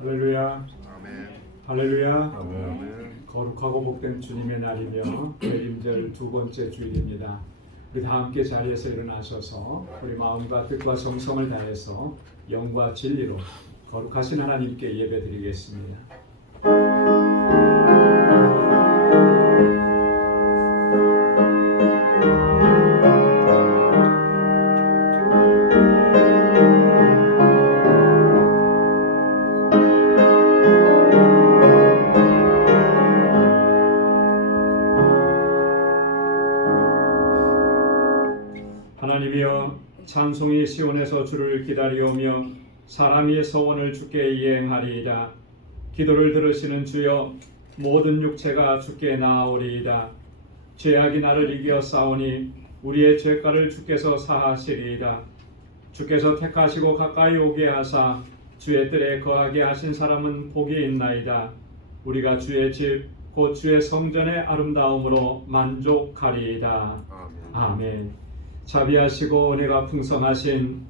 할렐루야. 아멘. 할렐루야. 아멘. 거룩하고 복된 주님의 날이며 대림절 두 번째 주일입니다. 우리 다 함께 자리에서 일어나셔서 우리 마음과 뜻과 정성을 다해서 영과 진리로 거룩하신 하나님께 예배드리겠습니다. 하나님이여, 찬송이 시온에서 주를 기다리오며 사람이 서원을 주께 이행하리이다. 기도를 들으시는 주여, 모든 육체가 주께 나아오리이다. 죄악이 나를 이겨 싸우니 우리의 죄가를 주께서 사하시리이다. 주께서 택하시고 가까이 오게 하사 주의 뜰에 거하게 하신 사람은 복이 있나이다. 우리가 주의 집 곧 주의 성전의 아름다움으로 만족하리이다. 아멘. 자비하시고 은혜가 풍성하신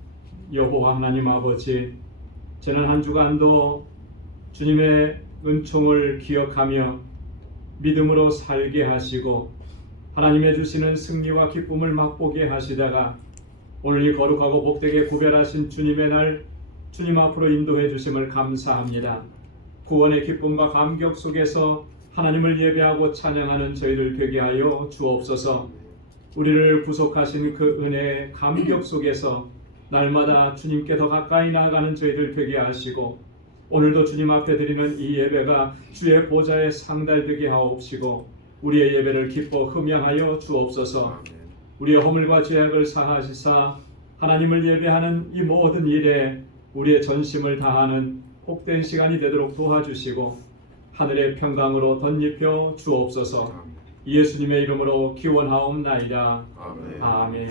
여호와 하나님 아버지, 지난 한 주간도 주님의 은총을 기억하며 믿음으로 살게 하시고 하나님의 주시는 승리와 기쁨을 맛보게 하시다가 오늘 이 거룩하고 복되게 구별하신 주님의 날 주님 앞으로 인도해 주심을 감사합니다. 구원의 기쁨과 감격 속에서 하나님을 예배하고 찬양하는 저희들 되게 하여 주옵소서. 우리를 구속하신 그 은혜의 감격 속에서 날마다 주님께 더 가까이 나아가는 저희들 되게 하시고 오늘도 주님 앞에 드리는 이 예배가 주의 보좌에 상달되게 하옵시고 우리의 예배를 기뻐 흠양하여 주옵소서. 우리의 허물과 죄악을 사하시사 하나님을 예배하는 이 모든 일에 우리의 전심을 다하는 복된 시간이 되도록 도와주시고 하늘의 평강으로 덧입혀 주옵소서. 예수님의 이름으로 기원하옵나이다. 아멘.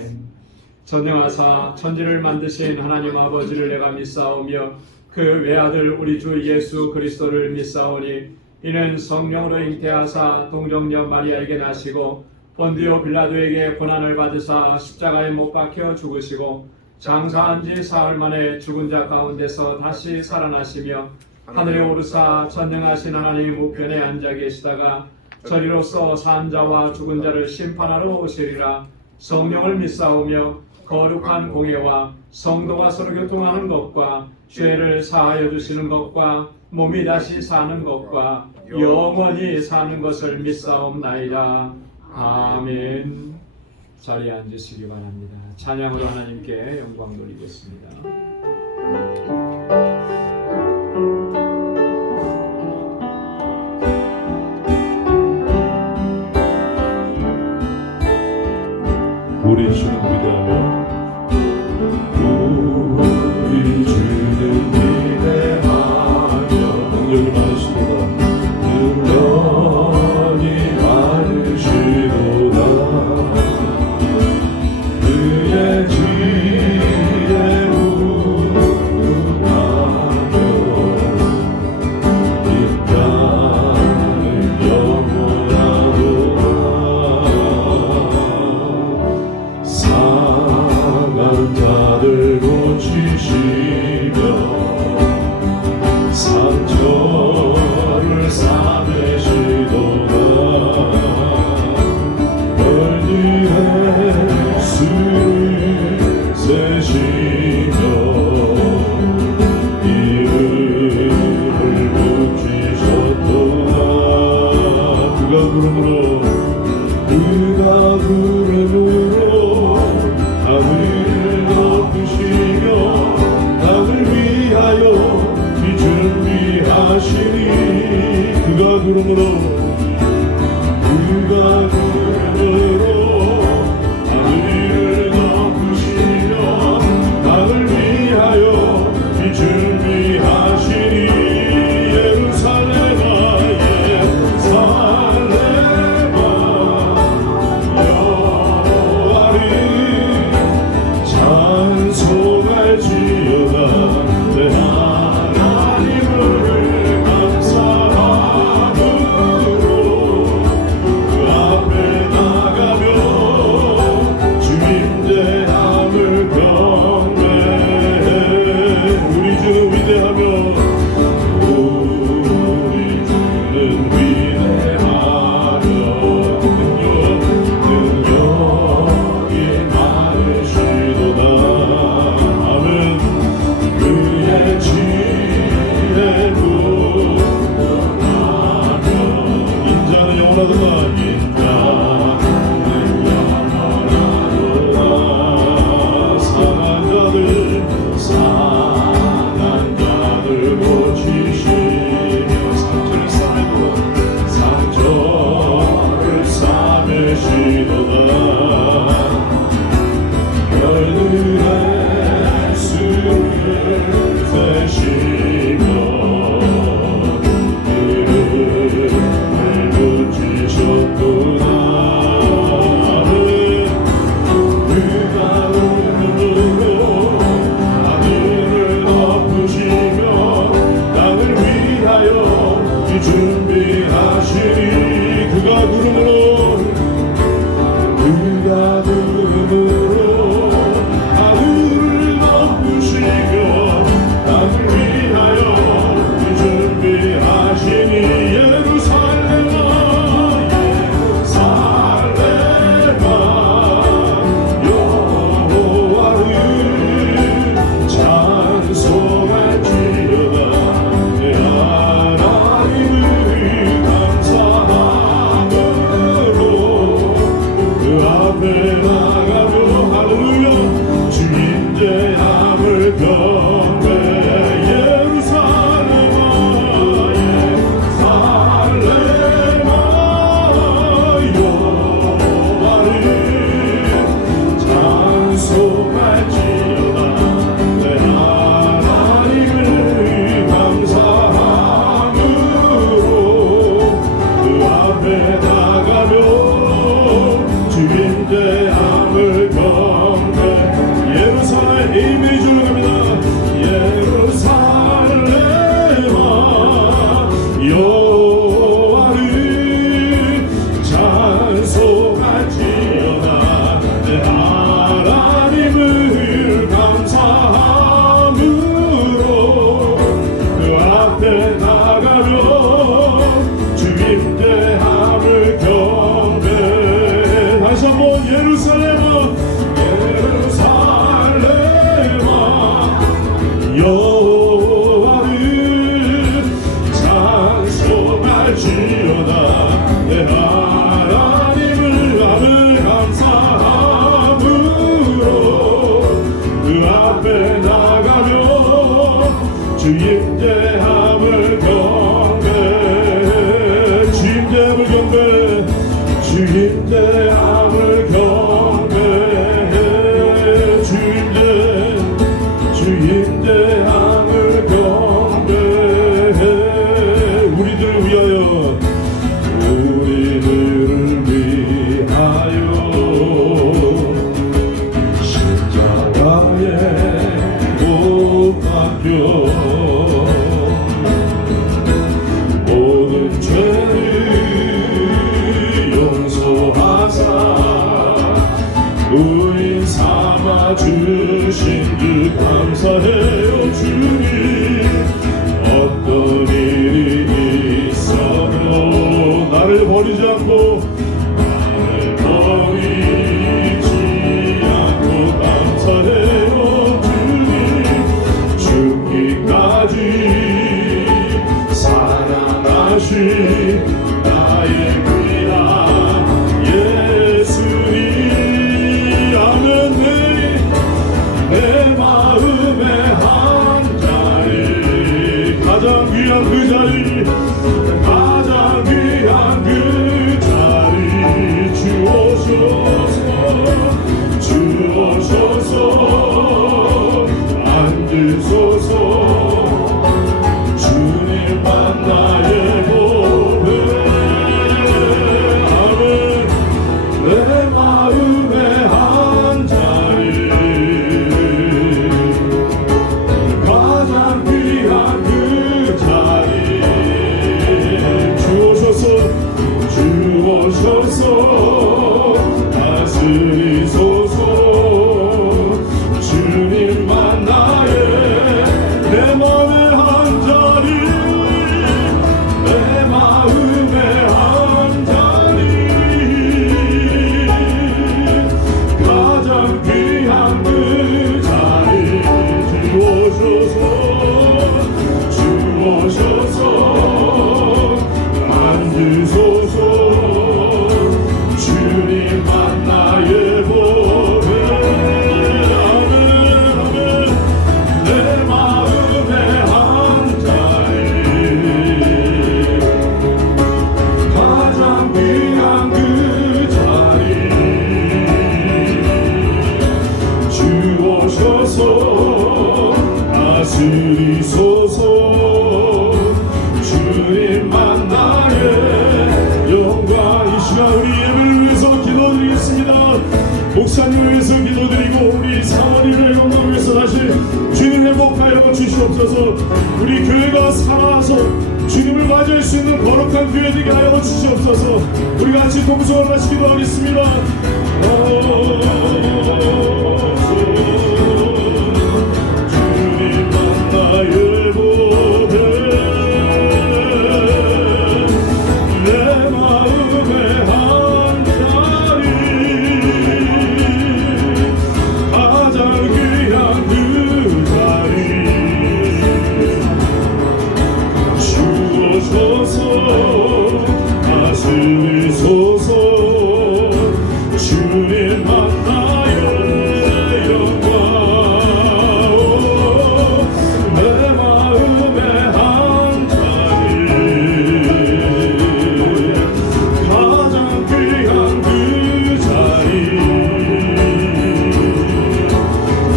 전능하사 천지를 만드신 하나님 아버지를 내가 믿사오며 그 외아들 우리 주 예수 그리스도를 믿사오니 이는 성령으로 잉태하사 동정녀 마리아에게 나시고 본디오 빌라도에게 고난을 받으사 십자가에 못 박혀 죽으시고 장사한 지 사흘 만에 죽은 자 가운데서 다시 살아나시며 하늘에 오르사 전능하신 하나님 우편에 앉아 계시다가 저리로서 산 자와 죽은 자를 심판하러 오시리라. 성령을 믿사오며 거룩한 공예와 성도가 서로 교통하는 것과 죄를 사하여 주시는 것과 몸이 다시 사는 것과 영원히 사는 것을 믿사옵나이다. 아멘. 자리에 앉으시기 바랍니다. 찬양으로 하나님께 영광 돌리겠습니다. 우리 주는 위대하며 우리 주는 위대하며 능력이 많으시도다. 능력이 많으시도다. 그의 지혜 무궁하며 이 땅은 영원하도다. 상한 자들 고치시며 상처를 싸매시도다. 멀리에 수를 세시며 이름을 붙이셨도다. 그가 부름으로 하늘을 덮으시며 땅을 위하여 비 준비하시니 그가 구름으로 하늘을 덮으시며 땅을 위하여 비 준비하시니 예루살렘아 찬송할지어다. 내 하나님을 감사하노라. 영원하도다 인자는 영원하도다 상한 자들 고치시며 상처를 싸매시도다 별들의 수를 세시며 이름을 붙이셨구나 그 가운데로 하늘을 덮으시며 땅을 위하여 준비하시니 그가 구름으로 하늘을 덮으시며 땅을 위하여 준비하시니 예루살렘아 여호와를 찬송할지어다 내 하나님을 감사함으로 그 앞에 나가며 할렐루야 주님의 함을 경배 예루살렘아 여호와를 찬송할지어다 내 하나님을 감사함으로 그 앞에 나가며 주님의 함을 경배 예루살렘 이미 주갑니다 예루살렘아 여호와를 찬송할지어다 내 하나님을 감사함으로 그 앞에 나가며 주님의 함을 경배 다시 한번 예루살렘아 여호와를 찬송할지어다 내 하나님을 함을 감사함으로 그 앞에 나가며 주님의 함을 경배 주님의 함을 경배 주님의 함을 경배해 주님의 함을 경배해 우리들을 위하여 십자가에 못 박혀 모든 죄를 용서하사 의인 삼아 주신 듯 감사해요 주님 어떤 일이 있어도 나를 버리지 않고 감사해요 주님 죽기까지 사랑하신 나의 귀한 예수님 아멘 내 마음의 한 자리 가장 귀한 그 자리 가장 귀한 그 자리 주옵소서 앉으소서 주님만 나의 보배 아멘 내 마음의 한 자리 가장 귀한 그 자리 주옵소서 다스리소서 주님만 나의 내 마음의 한 자리 내 마음의 한 자리 가장 귀한 그 자리 주옵소서 앉으소서 주시옵소서. 우리 교회가 살아서 주님을 맞이할 수 있는 거룩한 교회 되게 하여 주시옵소서. 우리 같이 동성을 같이 기도하겠습니다. 주님만 나의 보배, 내 마음의 한 자리, 가장 귀한 그 자리 주어져서 다스리소서. 주님만 나의 영광, 내 마음의 한 자리, 가장 귀한 그 자리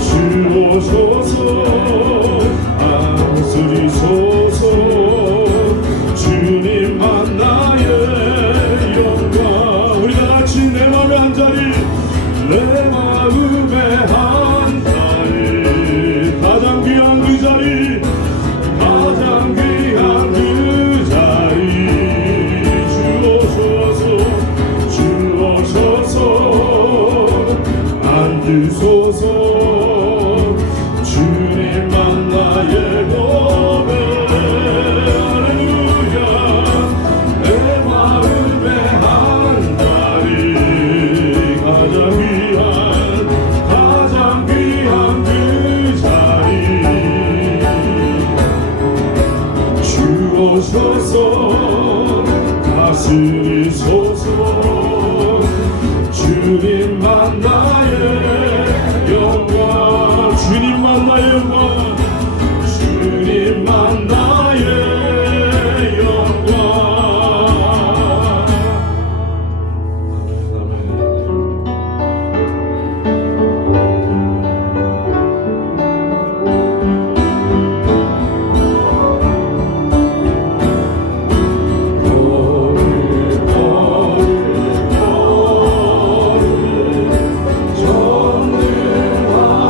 주어져서 다스리소서. 주님만 나의 영광. 우리 다 같이 내 마음의 한 자리, 내 마음의 한 자리, 가장 귀한 그 자리, 가장 귀한 그 자리 주어져서 앉으소서. 주님만 나의 보배, 내 마음의 한 자리, 가장 귀한 그 자리 주어져서 다스리소서. 주님만 나의 영광, 주님만 나의 영광, 주님만 나의 영광.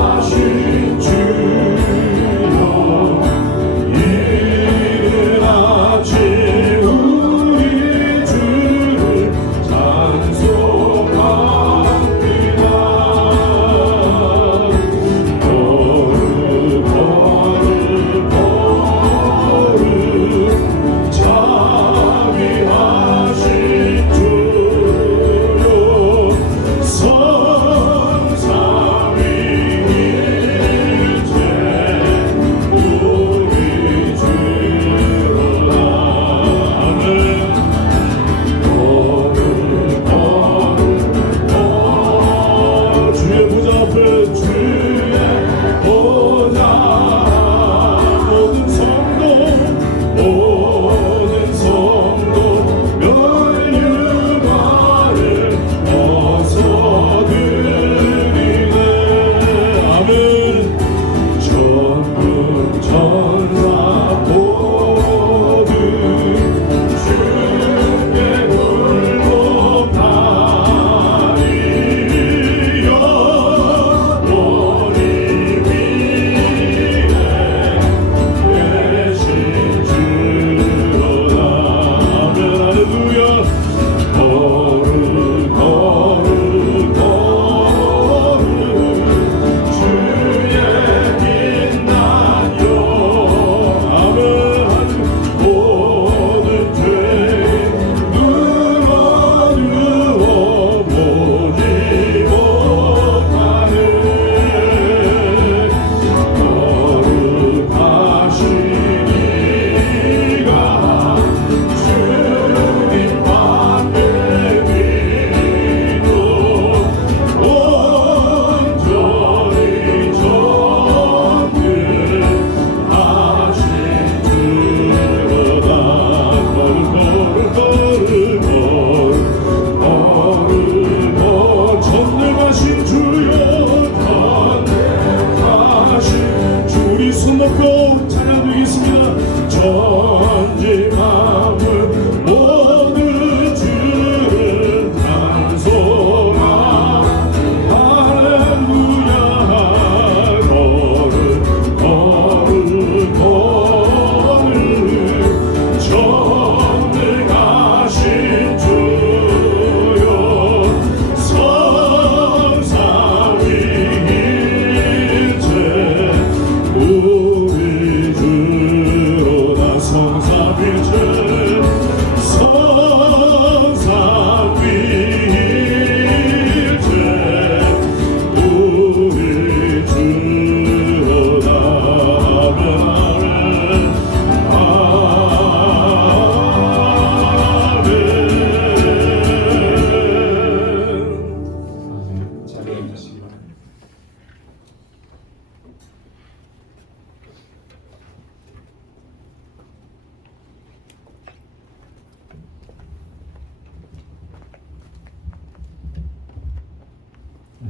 전능하신 주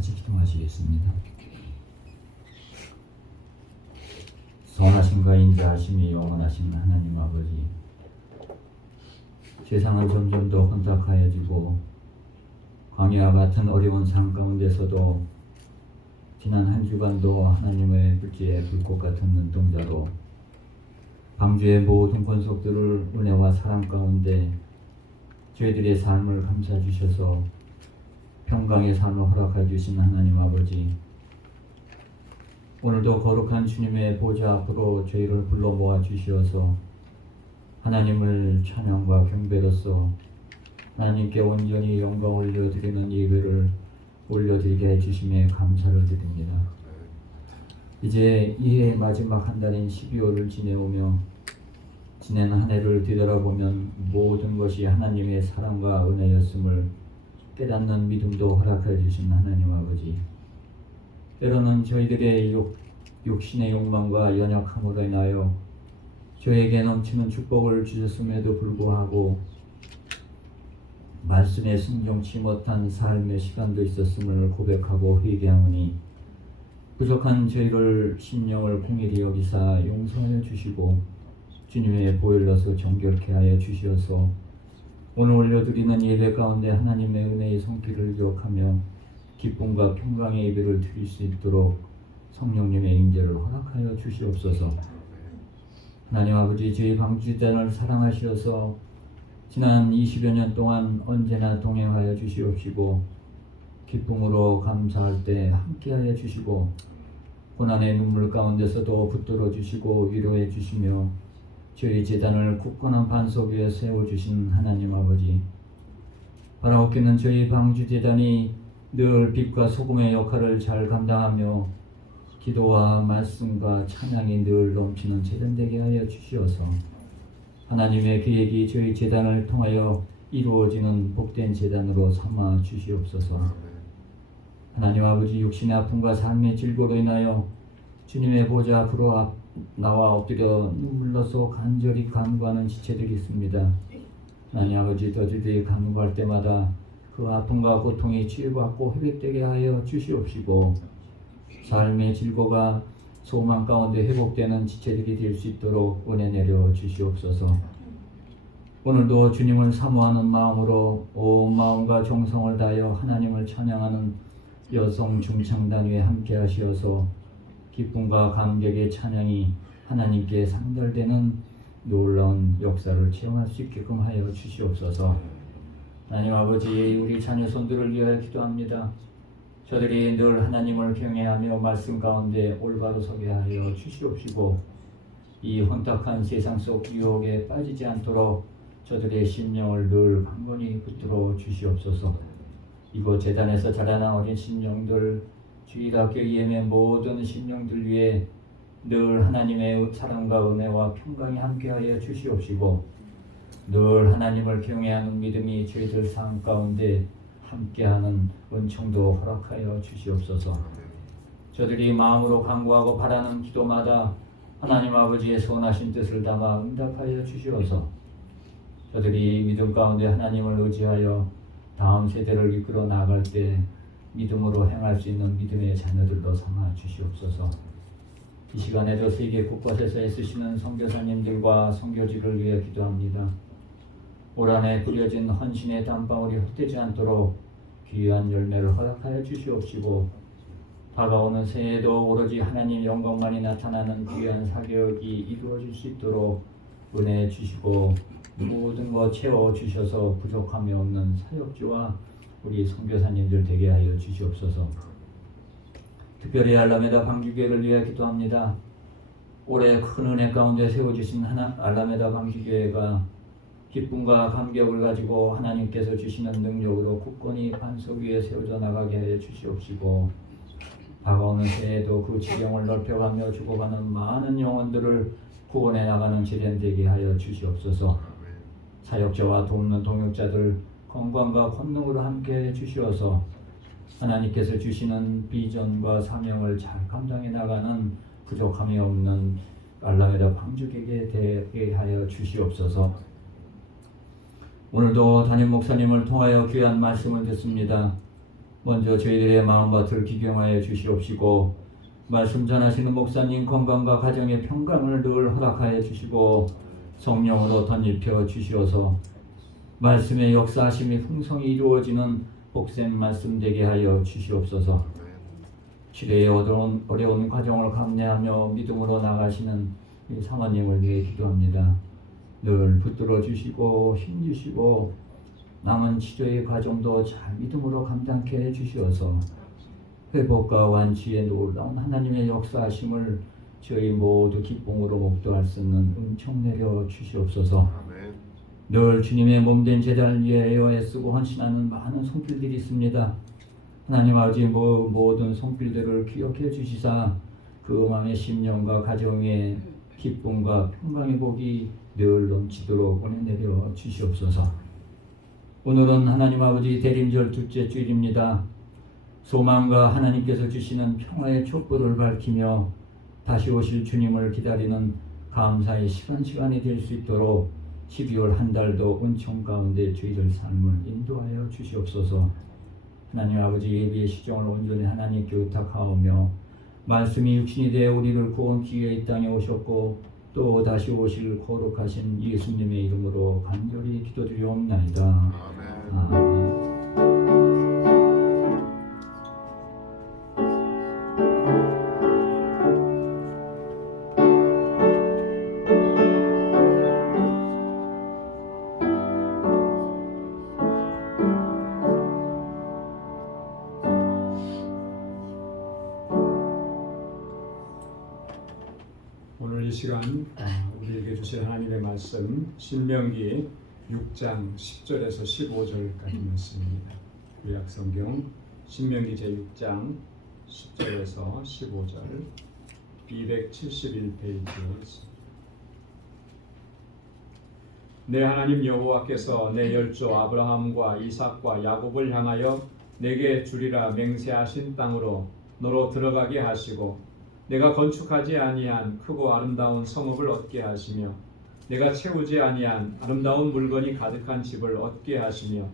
같이 기도하시겠습니다. 선하심과 인자하심이 영원하신 하나님 아버지, 세상은 점점 더 혼탁하여지고 광야와 같은 어려운 삶 가운데서도 지난 한 주간도 하나님의 불지의 불꽃 같은 눈동자로 방주의 모든 권속들을 은혜와 사랑 가운데 저희들의 삶을 감싸 주셔서 평강의 삶을 허락해 주신 하나님 아버지, 오늘도 거룩한 주님의 보좌 앞으로 저희를 불러 모아 주시어서 하나님을 찬양과 경배로서 하나님께 온전히 영광 올려드리는 예배를 올려드리게 해주심에 감사를 드립니다. 이제 이해의 마지막 한 달인 12월을 지내오며 지난 한 해를 뒤돌아보면 모든 것이 하나님의 사랑과 은혜였음을 깨닫는 믿음도 허락해 주신 하나님 아버지, 때로는 저희들의 육신의 욕망과 연약함으로 인하여 저에게 넘치는 축복을 주셨음에도 불구하고 말씀에 순종치 못한 삶의 시간도 있었음을 고백하고 회개하오니 부족한 저희를 심령을 공일히 여기사 용서하여 주시고 주님의 보혈로서 정결케 하여 주시어서 오늘 올려드리는 예배 가운데 하나님의 은혜의 손길을 기억하며 기쁨과 평강의 예배를 드릴 수 있도록 성령님의 임재를 허락하여 주시옵소서. 하나님 아버지, 저희 방주단을 사랑하시어서 지난 20여 년 동안 언제나 동행하여 주시옵시고 기쁨으로 감사할 때 함께하여 주시고 고난의 눈물 가운데서도 붙들어 주시고 위로해 주시며 저희 재단을 굳건한 반석 위에 세워주신 하나님 아버지, 바라옵기는 저희 방주재단이 늘 빛과 소금의 역할을 잘 감당하며 기도와 말씀과 찬양이 늘 넘치는 재단되게 하여 주시어서 하나님의 계획이 저희 재단을 통하여 이루어지는 복된 재단으로 삼아 주시옵소서. 하나님 아버지, 육신의 아픔과 삶의 질고로 인하여 주님의 보좌 앞으로 나와 엎드려 눈물로서 간절히 간구하는 지체들이 있습니다. 하나님 아버지, 저희들이 간구할 때마다 그 아픔과 고통이 치유받고 회복되게 하여 주시옵시고 삶의 질고가 소망 가운데 회복되는 지체들이 될 수 있도록 은혜 내려 주시옵소서. 오늘도 주님을 사모하는 마음으로 온 마음과 정성을 다하여 하나님을 찬양하는 여성 중창단위에 함께 하시어서 기쁨과 감격의 찬양이 하나님께 상달되는 놀라운 역사를 체험할 수 있게끔 하여 주시옵소서. 하나님 아버지, 우리 자녀 손들을 위하여 기도합니다. 저들이 늘 하나님을 경외하며 말씀 가운데 올바로 서게 하여 주시옵시고 이 혼탁한 세상 속 유혹에 빠지지 않도록 저들의 심령을 늘 강건히 붙들어 주시옵소서. 이곳 재단에서 자라난 어린 심령들, 주일학교 EM의 모든 심령들 위해 늘 하나님의 사랑과 은혜와 평강이 함께하여 주시옵시고 늘 하나님을 경외하는 믿음이 저희들 삶 가운데 함께하는 은총도 허락하여 주시옵소서. 저들이 마음으로 간구하고 바라는 기도마다 하나님 아버지의 선하신 뜻을 담아 응답하여 주시옵소서. 저들이 믿음 가운데 하나님을 의지하여 다음 세대를 이끌어 나갈 때 믿음으로 행할 수 있는 믿음의 자녀들로 삼아 주시옵소서. 이 시간에도 세계 곳곳에서 애쓰시는 선교사님들과 선교지를 위해 기도합니다. 올 한해 뿌려진 헌신의 땀방울이 헛되지 않도록 귀한 열매를 허락하여 주시옵시고 다가오는 새해에도 오로지 하나님 영광만이 나타나는 귀한 사역이 이루어질 수 있도록 은혜 주시고 모든 것 채워주셔서 부족함이 없는 사역지와 우리 선교사님들 되게 하여 주시옵소서. 특별히 알라메다 방주교회를 위해 기도합니다. 올해 큰 은혜 가운데 세워주신 알라메다 방주교회가 기쁨과 감격을 가지고 하나님께서 주시는 능력으로 굳건히 반석 위에 세워져 나가게 하여 주시옵시고 다가오는 새해에도 그 지경을 넓혀가며 죽어가는 많은 영혼들을 구원해 나가는 재단 되게 하여 주시옵소서. 사역자와 돕는 동역자들 건강과 권능으로 함께 주시어서 하나님께서 주시는 비전과 사명을 잘 감당해 나가는 부족함이 없는 알라메다 방주객에 되게 하여 주시옵소서. 오늘도 담임 목사님을 통하여 귀한 말씀을 듣습니다. 먼저 저희들의 마음밭을 기경하여 주시옵시고 말씀 전하시는 목사님 건강과 가정의 평강을 늘 허락하여 주시고 성령으로 덧입혀 주시어서 말씀의 역사하심이 풍성히 이루어지는 복된 말씀 되게 하여 주시옵소서. 치료의 어려운 과정을 감내하며 믿음으로 나가시는 이 사모님을 위해 기도합니다. 늘 붙들어 주시고 힘 주시고 남은 치료의 과정도 잘 믿음으로 감당케 해 주시어서 회복과 완치의 놀라운 하나님의 역사하심을 저희 모두 기쁨으로 목도할 수 있는 은총 내려 주시옵소서. 늘 주님의 몸된 제자를 위하여 애쓰고 헌신하는 많은 손길들이 있습니다. 하나님 아버지 모든 손길들을 기억해 주시사 그 마음의 심령과 가정의 기쁨과 평강의 복이 늘 넘치도록 은혜 내려 주시옵소서. 오늘은 하나님 아버지 대림절 둘째 주일입니다. 소망과 하나님께서 주시는 평화의 촛불을 밝히며 다시 오실 주님을 기다리는 감사의 시간이 될 수 있도록 12월 한 달도 은총 가운데 저희들 삶을 인도하여 주시옵소서. 하나님 아버지 예비의 시정을 온전히 하나님께 의탁하오며 말씀이 육신이 되어 우리를 구원하기 위해 이 땅에 오셨고 또 다시 오실 거룩하신 예수님의 이름으로 간절히 기도드리옵나이다. 아멘. 오늘 이 시간 우리에게 주신 하나님의 말씀 신명기 6장 10절에서 15절까지 말씀입니다. 구약성경 신명기 제6장 10절에서 15절 271페이지에 있습니다. 내 하나님 여호와께서 내 열조 아브라함과 이삭과 야곱을 향하여 내게 주리라 맹세하신 땅으로 너로 들어가게 하시고 내가 건축하지 아니한 크고 아름다운 성읍을 얻게 하시며 내가 채우지 아니한 아름다운 물건이 가득한 집을 얻게 하시며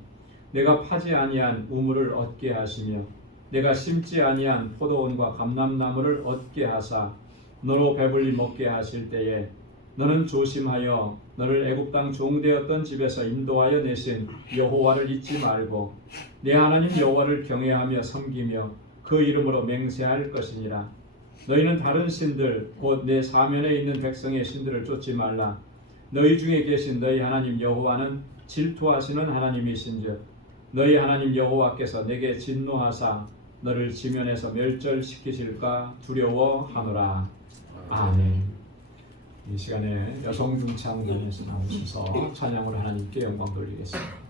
내가 파지 아니한 우물을 얻게 하시며 내가 심지 아니한 포도원과 감람나무를 얻게 하사 너로 배불리 먹게 하실 때에 너는 조심하여 너를 애굽 땅 종되었던 집에서 인도하여 내신 여호와를 잊지 말고 내 하나님 여호와를 경외하며 섬기며 그 이름으로 맹세할 것이니라. 너희는 다른 신들 곧 내 사면에 있는 백성의 신들을 쫓지 말라. 너희 중에 계신 너희 하나님 여호와는 질투하시는 하나님이신즉 너희 하나님 여호와께서 내게 진노하사 너를 지면에서 멸절시키실까 두려워하노라. 아멘. 이 시간에 여성 중창단에서 나오셔서 찬양으로 하나님께 영광 돌리겠습니다.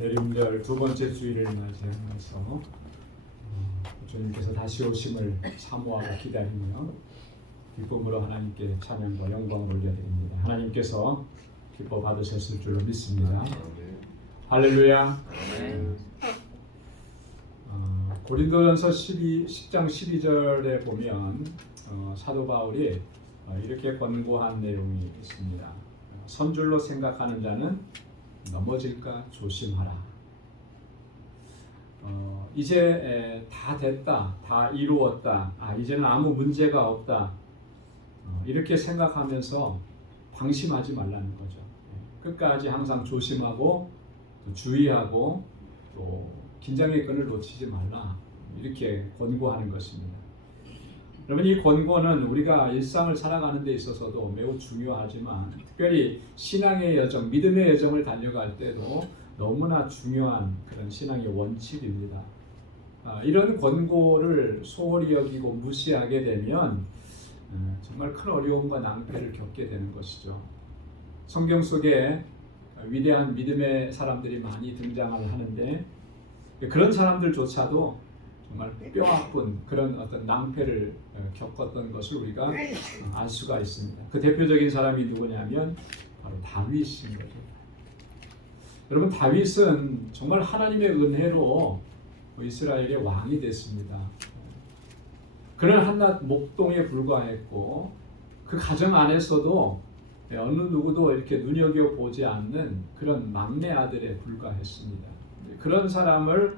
대림절 두 번째 주일을 맞이하면서 주님께서 다시 오심을 사모하고 기다리며 기쁨으로 하나님께 찬양과 영광을 올려드립니다. 하나님께서 기뻐 받으셨을 줄로 믿습니다. 할렐루야. 고린도전서 10장 12절에 보면 사도 바울이 이렇게 권고한 내용이 있습니다. 선줄로 생각하는 자는 넘어질까 조심하라. 이제 다 됐다, 다 이루었다, 이제는 아무 문제가 없다, 이렇게 생각하면서 방심하지 말라는 거죠. 끝까지 항상 조심하고 또 주의하고 또 긴장의 끈을 놓치지 말라, 이렇게 권고하는 것입니다. 여러분, 이 권고는 우리가 일상을 살아가는 데 있어서도 매우 중요하지만 특별히 신앙의 여정, 믿음의 여정을 달려갈 때도 너무나 중요한 그런 신앙의 원칙입니다. 이런 권고를 소홀히 여기고 무시하게 되면 정말 큰 어려움과 낭패를 겪게 되는 것이죠. 성경 속에 위대한 믿음의 사람들이 많이 등장을 하는데 그런 사람들조차도 정말 뼈아픈 그런 어떤 낭패를 겪었던 것을 우리가 알 수가 있습니다. 그 대표적인 사람이 누구냐면 바로 다윗인 거죠. 여러분, 다윗은 정말 하나님의 은혜로 이스라엘의 왕이 됐습니다. 그는 한낱 목동에 불과했고 그 가정 안에서도 어느 누구도 이렇게 눈여겨보지 않는 그런 막내 아들에 불과했습니다. 그런 사람을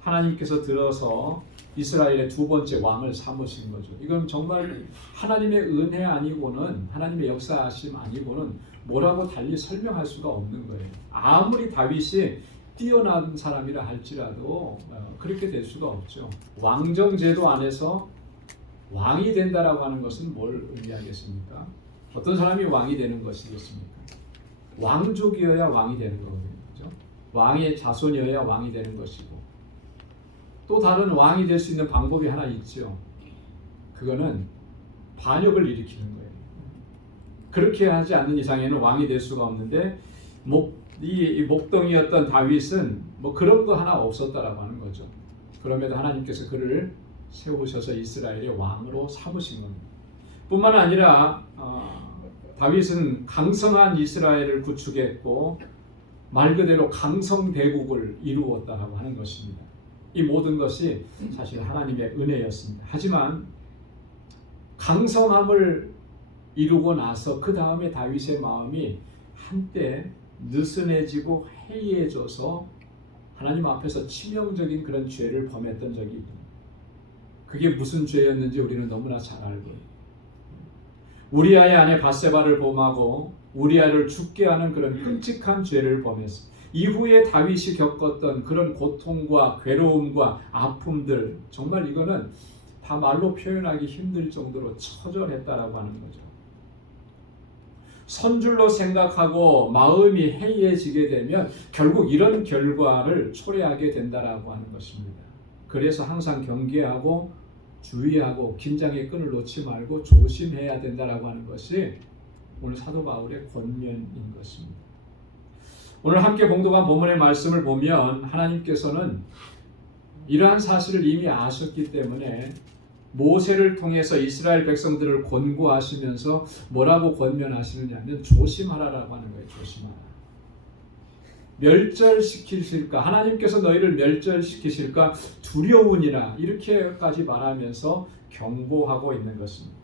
하나님께서 들어서 이스라엘의 두 번째 왕을 삼으신 거죠. 이건 정말 하나님의 은혜 아니고는, 하나님의 역사하심 아니고는 뭐라고 달리 설명할 수가 없는 거예요. 아무리 다윗이 뛰어난 사람이라 할지라도 그렇게 될 수가 없죠. 왕정제도 안에서 왕이 된다라고 하는 것은 뭘 의미하겠습니까? 어떤 사람이 왕이 되는 것이겠습니까? 왕족이어야 왕이 되는 거거든요. 그렇죠? 왕의 자손이어야 왕이 되는 것이고, 또 다른 왕이 될 수 있는 방법이 하나 있죠. 그거는 반역을 일으키는 거예요. 그렇게 하지 않는 이상에는 왕이 될 수가 없는데 이 목동이었던 다윗은 뭐 그런 거 하나 없었다라고 하는 거죠. 그럼에도 하나님께서 그를 세우셔서 이스라엘의 왕으로 삼으신 겁니다. 뿐만 아니라 다윗은 강성한 이스라엘을 구축했고 말 그대로 강성대국을 이루었다라고 하는 것입니다. 이 모든 것이 사실 하나님의 은혜였습니다. 하지만 강성함을 이루고 나서 그 다음에 다윗의 마음이 한때 느슨해지고 해이해져서 하나님 앞에서 치명적인 그런 죄를 범했던 적이 있습니다. 그게 무슨 죄였는지 우리는 너무나 잘 알고, 우리아의 아내 밧세바를 범하고 우리아를 죽게 하는 그런 끔찍한 죄를 범했습니다. 이후에 다윗이 겪었던 그런 고통과 괴로움과 아픔들, 정말 이거는 다 말로 표현하기 힘들 정도로 처절했다라고 하는 거죠. 선줄로 생각하고 마음이 해이해지게 되면 결국 이런 결과를 초래하게 된다라고 하는 것입니다. 그래서 항상 경계하고 주의하고 긴장의 끈을 놓지 말고 조심해야 된다라고 하는 것이 오늘 사도 바울의 권면인 것입니다. 오늘 함께 봉독한 본문의 말씀을 보면 하나님께서는 이러한 사실을 이미 아셨기 때문에 모세를 통해서 이스라엘 백성들을 권고하시면서 뭐라고 권면하시느냐면 조심하라라고 하는 거예요. 조심하라. 멸절시키실까, 하나님께서 너희를 멸절시키실까 두려우니라, 이렇게까지 말하면서 경고하고 있는 것입니다.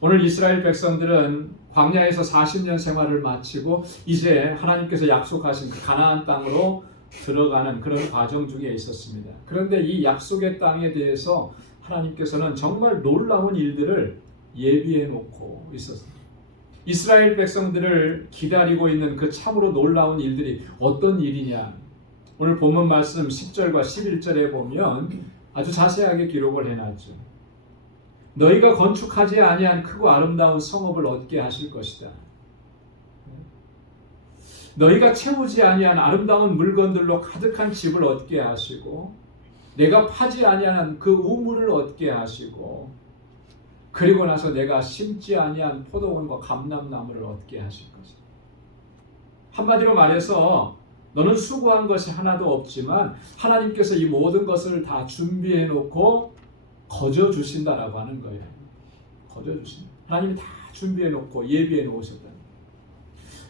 오늘 이스라엘 백성들은 광야에서 40년 생활을 마치고 이제 하나님께서 약속하신 그 가나안 땅으로 들어가는 그런 과정 중에 있었습니다. 그런데 이 약속의 땅에 대해서 하나님께서는 정말 놀라운 일들을 예비해 놓고 있었습니다. 이스라엘 백성들을 기다리고 있는 그 참으로 놀라운 일들이 어떤 일이냐, 오늘 본문 말씀 10절과 11절에 보면 아주 자세하게 기록을 해놨죠. 너희가 건축하지 아니한 크고 아름다운 성읍을 얻게 하실 것이다. 너희가 채우지 아니한 아름다운 물건들로 가득한 집을 얻게 하시고, 내가 파지 아니한 그 우물을 얻게 하시고, 그리고 나서 내가 심지 아니한 포도원과 감람나무를 얻게 하실 것이다. 한마디로 말해서 너는 수고한 것이 하나도 없지만 하나님께서 이 모든 것을 다 준비해 놓고 거저 주신다라고 하는 거예요. 거저 주신다. 하나님이 다 준비해 놓고 예비해 놓으셨다.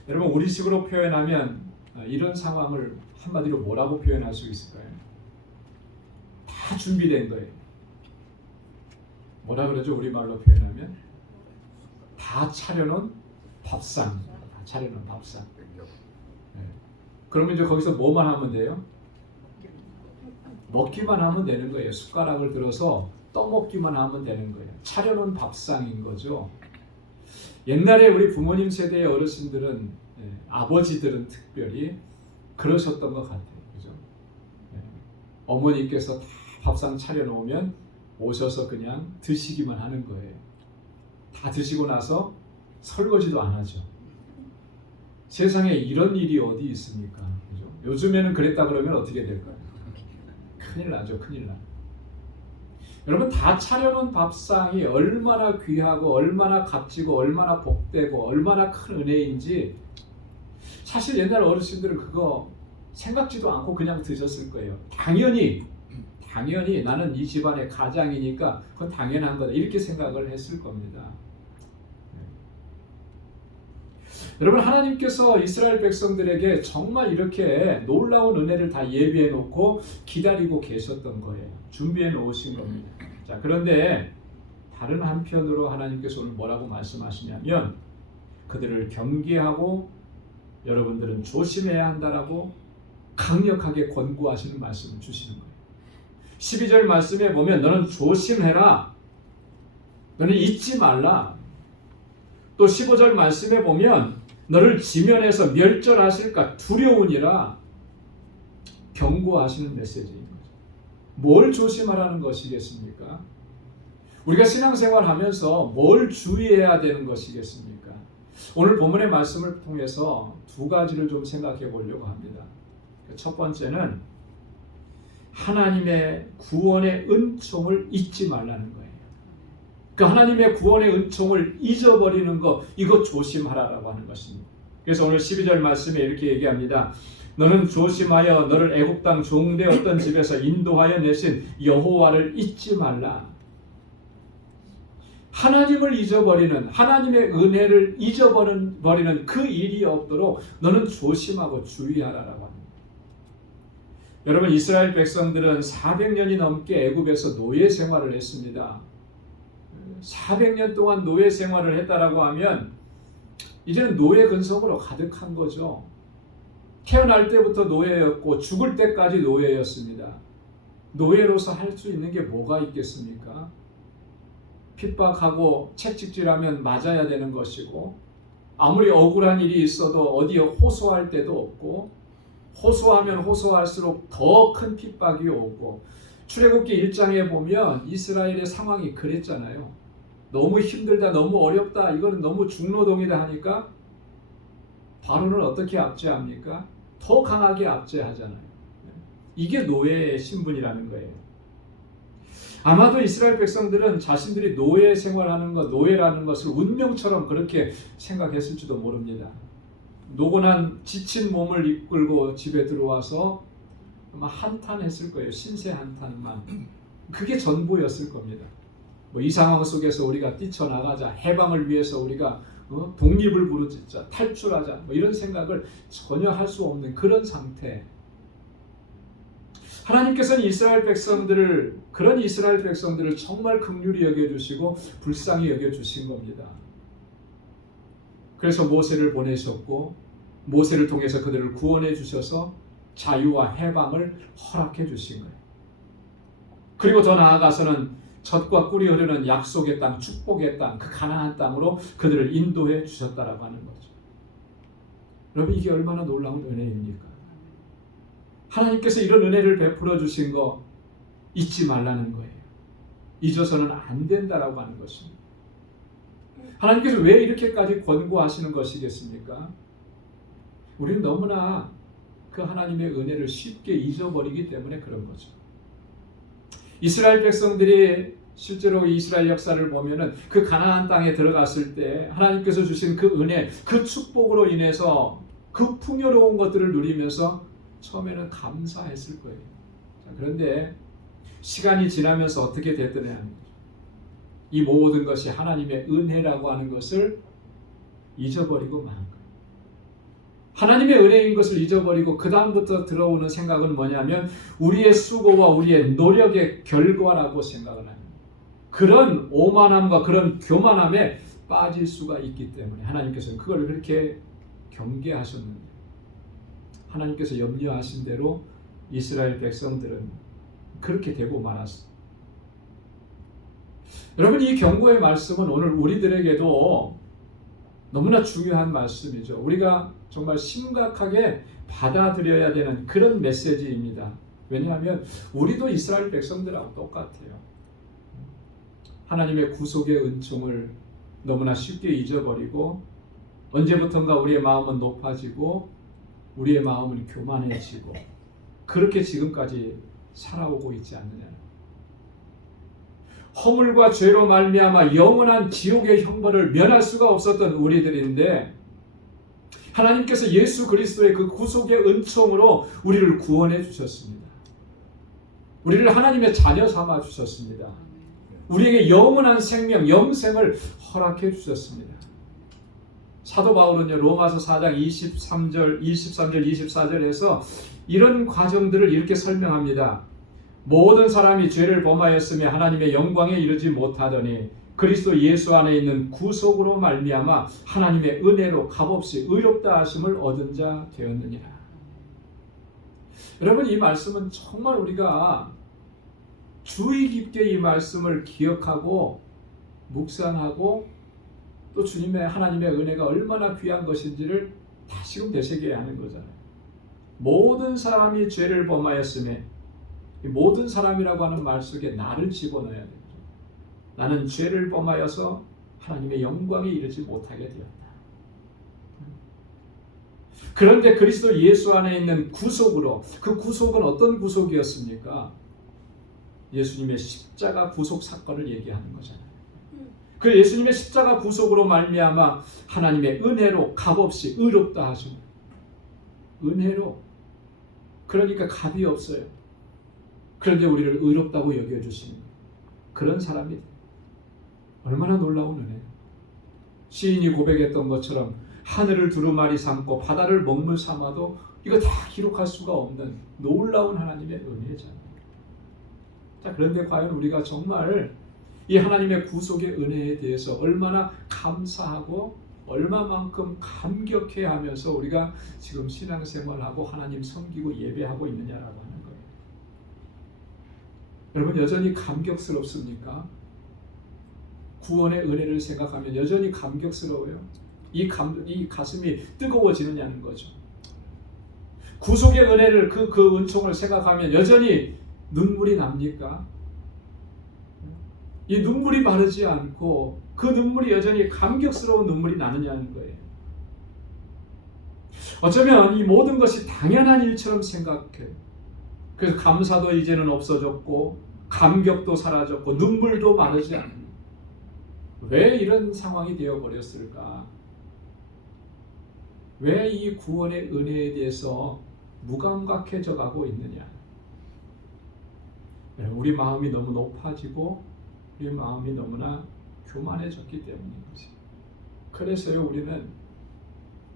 여러분 우리식으로 표현하면 이런 상황을 한마디로 뭐라고 표현할 수 있을까요? 다 준비된 거예요. 뭐라 그러죠? 우리말로 표현하면 다 차려놓은 밥상. 다 차려놓은 밥상. 네. 그러면 이제 거기서 뭐만 하면 돼요? 먹기만 하면 되는 거예요. 숟가락을 들어서 떠먹기만 하면 되는 거예요. 차려놓은 밥상인 거죠. 옛날에 우리 부모님 세대의 어르신들은 아버지들은 특별히 그러셨던 것 같아요. 그죠? 어머니께서 다 밥상 차려놓으면 오셔서 그냥 드시기만 하는 거예요. 다 드시고 나서 설거지도 안 하죠. 세상에 이런 일이 어디 있습니까? 그죠? 요즘에는 그랬다 그러면 어떻게 될까요? 큰일 나죠. 큰일 나. 여러분 다 차려놓은 밥상이 얼마나 귀하고 얼마나 값지고 얼마나 복되고 얼마나 큰 은혜인지 사실 옛날 어르신들은 그거 생각지도 않고 그냥 드셨을 거예요. 당연히 나는 이 집안의 가장이니까 그건 당연한 거다 이렇게 생각을 했을 겁니다. 여러분 하나님께서 이스라엘 백성들에게 정말 이렇게 놀라운 은혜를 다 예비해 놓고 기다리고 계셨던 거예요. 준비해 놓으신 겁니다. 자, 그런데 다른 한편으로 하나님께서 오늘 뭐라고 말씀하시냐면 그들을 경계하고 여러분들은 조심해야 한다라고 강력하게 권고하시는 말씀을 주시는 거예요. 12절 말씀에 보면 너는 조심해라. 너는 잊지 말라. 또 15절 말씀에 보면 너를 지면에서 멸절하실까 두려우니라 경고하시는 메시지인 거죠. 뭘 조심하라는 것이겠습니까? 우리가 신앙생활 하면서 뭘 주의해야 되는 것이겠습니까? 오늘 본문의 말씀을 통해서 두 가지를 좀 생각해 보려고 합니다. 첫 번째는 하나님의 구원의 은총을 잊지 말라는 거예요. 그 하나님의 구원의 은총을 잊어버리는 것, 이거 조심하라라고 하는 것입니다. 그래서 오늘 12절 말씀에 이렇게 얘기합니다. 너는 조심하여 너를 애굽 땅 종되었던 집에서 인도하여 내신 여호와를 잊지 말라. 하나님을 잊어버리는, 하나님의 은혜를 잊어버리는 그 일이 없도록 너는 조심하고 주의하라라고 합니다. 여러분 이스라엘 백성들은 400년이 넘게 애굽에서 노예 생활을 했습니다. 400년 동안 노예 생활을 했다라고 하면 이제는 노예 근성으로 가득한 거죠. 태어날 때부터 노예였고 죽을 때까지 노예였습니다. 노예로서 할 수 있는 게 뭐가 있겠습니까? 핍박하고 채찍질하면 맞아야 되는 것이고 아무리 억울한 일이 있어도 어디에 호소할 데도 없고 호소하면 호소할수록 더 큰 핍박이 오고 출애굽기 1장에 보면 이스라엘의 상황이 그랬잖아요. 너무 힘들다, 너무 어렵다, 이거는 너무 중노동이다 하니까 바로는 어떻게 압제합니까? 더 강하게 압제하잖아요. 이게 노예의 신분이라는 거예요. 아마도 이스라엘 백성들은 자신들이 노예 생활하는 것, 노예라는 것을 운명처럼 그렇게 생각했을지도 모릅니다. 노곤한 지친 몸을 이끌고 집에 들어와서 아마 한탄했을 거예요. 신세 한탄만. 그게 전부였을 겁니다. 이 상황 속에서 우리가 뛰쳐나가자, 해방을 위해서 우리가 독립을 부르짖자, 탈출하자, 이런 생각을 전혀 할 수 없는 그런 상태. 하나님께서는 그런 이스라엘 백성들을 정말 긍휼히 여겨주시고 불쌍히 여겨주신 겁니다. 그래서 모세를 보내셨고 모세를 통해서 그들을 구원해 주셔서 자유와 해방을 허락해 주신 거예요. 그리고 더 나아가서는 젖과 꿀이 흐르는 약속의 땅, 축복의 땅, 그 가나안 땅으로 그들을 인도해 주셨다라고 하는 거죠. 여러분 이게 얼마나 놀라운 은혜입니까? 하나님께서 이런 은혜를 베풀어 주신 거 잊지 말라는 거예요. 잊어서는 안 된다라고 하는 것입니다. 하나님께서 왜 이렇게까지 권고하시는 것이겠습니까? 우리는 너무나 그 하나님의 은혜를 쉽게 잊어버리기 때문에 그런 거죠. 이스라엘 백성들이 실제로 이스라엘 역사를 보면은 그 가나안 땅에 들어갔을 때 하나님께서 주신 그 은혜, 그 축복으로 인해서 그 풍요로운 것들을 누리면서 처음에는 감사했을 거예요. 자, 그런데 시간이 지나면서 어떻게 됐더냐, 이 모든 것이 하나님의 은혜라고 하는 것을 잊어버리고 만 거예요. 하나님의 은혜인 것을 잊어버리고 그 다음부터 들어오는 생각은 뭐냐면 우리의 수고와 우리의 노력의 결과라고 생각을 합니다. 그런 오만함과 그런 교만함에 빠질 수가 있기 때문에 하나님께서는 그걸 그렇게 경계하셨는데, 하나님께서 염려하신 대로 이스라엘 백성들은 그렇게 되고 말았습니다. 여러분, 이 경고의 말씀은 오늘 우리들에게도 너무나 중요한 말씀이죠. 우리가 정말 심각하게 받아들여야 되는 그런 메시지입니다. 왜냐하면 우리도 이스라엘 백성들하고 똑같아요. 하나님의 구속의 은총을 너무나 쉽게 잊어버리고 언제부턴가 우리의 마음은 높아지고 우리의 마음은 교만해지고 그렇게 지금까지 살아오고 있지 않느냐. 허물과 죄로 말미암아 영원한 지옥의 형벌을 면할 수가 없었던 우리들인데 하나님께서 예수 그리스도의 그 구속의 은총으로 우리를 구원해 주셨습니다. 우리를 하나님의 자녀 삼아 주셨습니다. 우리에게 영원한 생명, 영생을 허락해 주셨습니다. 사도 바울은요, 로마서 4장 23절, 24절에서 이런 과정들을 이렇게 설명합니다. 모든 사람이 죄를 범하였으며 하나님의 영광에 이르지 못하더니 그리스도 예수 안에 있는 구속으로 말미암아 하나님의 은혜로 값없이 의롭다 하심을 얻은 자 되었느니라. 여러분, 이 말씀은 정말 우리가 주의 깊게 이 말씀을 기억하고 묵상하고 또 주님의 하나님의 은혜가 얼마나 귀한 것인지를 다시금 되새겨야 하는 거잖아요. 모든 사람이 죄를 범하였으며, 이 모든 사람이라고 하는 말 속에 나를 집어넣어야 됩니다. 나는 죄를 범하여서 하나님의 영광에 이르지 못하게 되었다. 그런데 그리스도 예수 안에 있는 구속으로, 그 구속은 어떤 구속이었습니까? 예수님의 십자가 구속 사건을 얘기하는 거잖아요. 그 예수님의 십자가 구속으로 말미암아 하나님의 은혜로 값없이 의롭다 하시는, 은혜로, 그러니까 값이 없어요. 그런데 우리를 의롭다고 여겨주시는 그런 사람이 얼마나 놀라운 은혜예요. 시인이 고백했던 것처럼 하늘을 두루마리 삼고 바다를 먹물 삼아도 이거 다 기록할 수가 없는 놀라운 하나님의 은혜잖아요. 자, 그런데 과연 우리가 정말 이 하나님의 구속의 은혜에 대해서 얼마나 감사하고 얼마만큼 감격해 하면서 우리가 지금 신앙생활하고 하나님 섬기고 예배하고 있느냐라고 하는 거예요. 여러분, 여전히 감격스럽습니까? 구원의 은혜를 생각하면 여전히 감격스러워요. 이 가슴이 뜨거워지느냐는 거죠. 구속의 은혜를 그 은총을 생각하면 여전히 눈물이 납니까? 이 눈물이 마르지 않고 그 눈물이 여전히 감격스러운 눈물이 나느냐는 거예요. 어쩌면 이 모든 것이 당연한 일처럼 생각해요. 그래서 감사도 이제는 없어졌고 감격도 사라졌고 눈물도 마르지 않는, 왜 이런 상황이 되어버렸을까? 왜 이 구원의 은혜에 대해서 무감각해져 가고 있느냐? 우리 마음이 너무 높아지고 우리 마음이 너무나 교만해졌기 때문인 거지. 그래서요, 우리는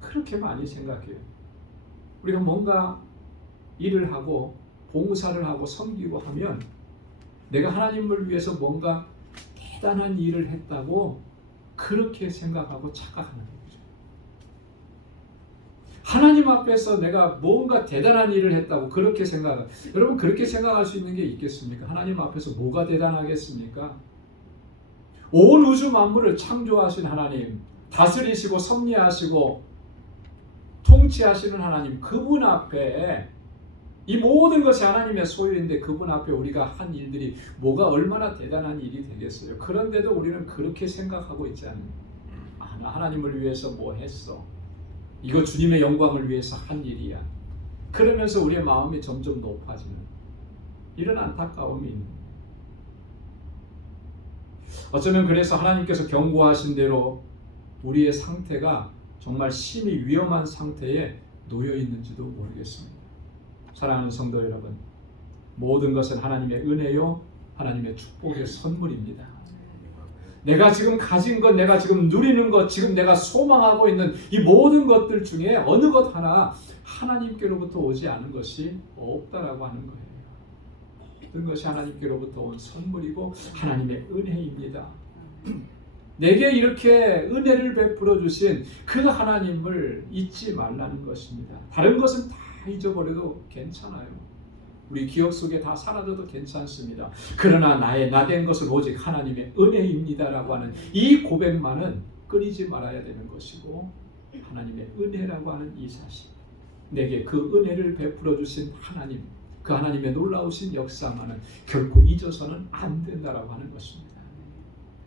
그렇게 많이 생각해요. 우리가 뭔가 일을 하고 봉사를 하고 섬기고 하면 내가 하나님을 위해서 뭔가 대단한 일을 했다고 그렇게 생각하고 착각하는 거죠. 하나님 앞에서 내가 뭔가 대단한 일을 했다고 그렇게 생각해요. 여러분, 그렇게 생각할 수 있는 게 있겠습니까? 하나님 앞에서 뭐가 대단하겠습니까? 온 우주 만물을 창조하신 하나님, 다스리시고 섭리하시고 통치하시는 하나님, 그분 앞에 이 모든 것이 하나님의 소유인데 그분 앞에 우리가 한 일들이 뭐가 얼마나 대단한 일이 되겠어요. 그런데도 우리는 그렇게 생각하고 있지 않나요? 나 하나님을 위해서 뭐 했어. 이거 주님의 영광을 위해서 한 일이야. 그러면서 우리의 마음이 점점 높아지는 이런 안타까움이 있는 거예요. 어쩌면 그래서 하나님께서 경고하신 대로 우리의 상태가 정말 심히 위험한 상태에 놓여 있는지도 모르겠습니다. 사랑하는 성도 여러분, 모든 것은 하나님의 은혜요, 하나님의 축복의 선물입니다. 내가 지금 가진 것, 내가 지금 누리는 것, 지금 내가 소망하고 있는 이 모든 것들 중에 어느 것 하나 하나님께로부터 오지 않은 것이 없다라고 하는 거예요. 모든 것이 하나님께로부터 온 선물이고 하나님의 은혜입니다. 내게 이렇게 은혜를 베풀어 주신 그 하나님을 잊지 말라는 것입니다. 다른 것은 다 잊어버려도 괜찮아요. 우리 기억 속에 다 사라져도 괜찮습니다. 그러나 나의 나된 것은 오직 하나님의 은혜입니다라고 하는 이 고백만은 끊이지 말아야 되는 것이고, 하나님의 은혜라고 하는 이 사실, 내게 그 은혜를 베풀어 주신 하나님, 그 하나님의 놀라우신 역사만은 결코 잊어서는 안 된다라고 하는 것입니다.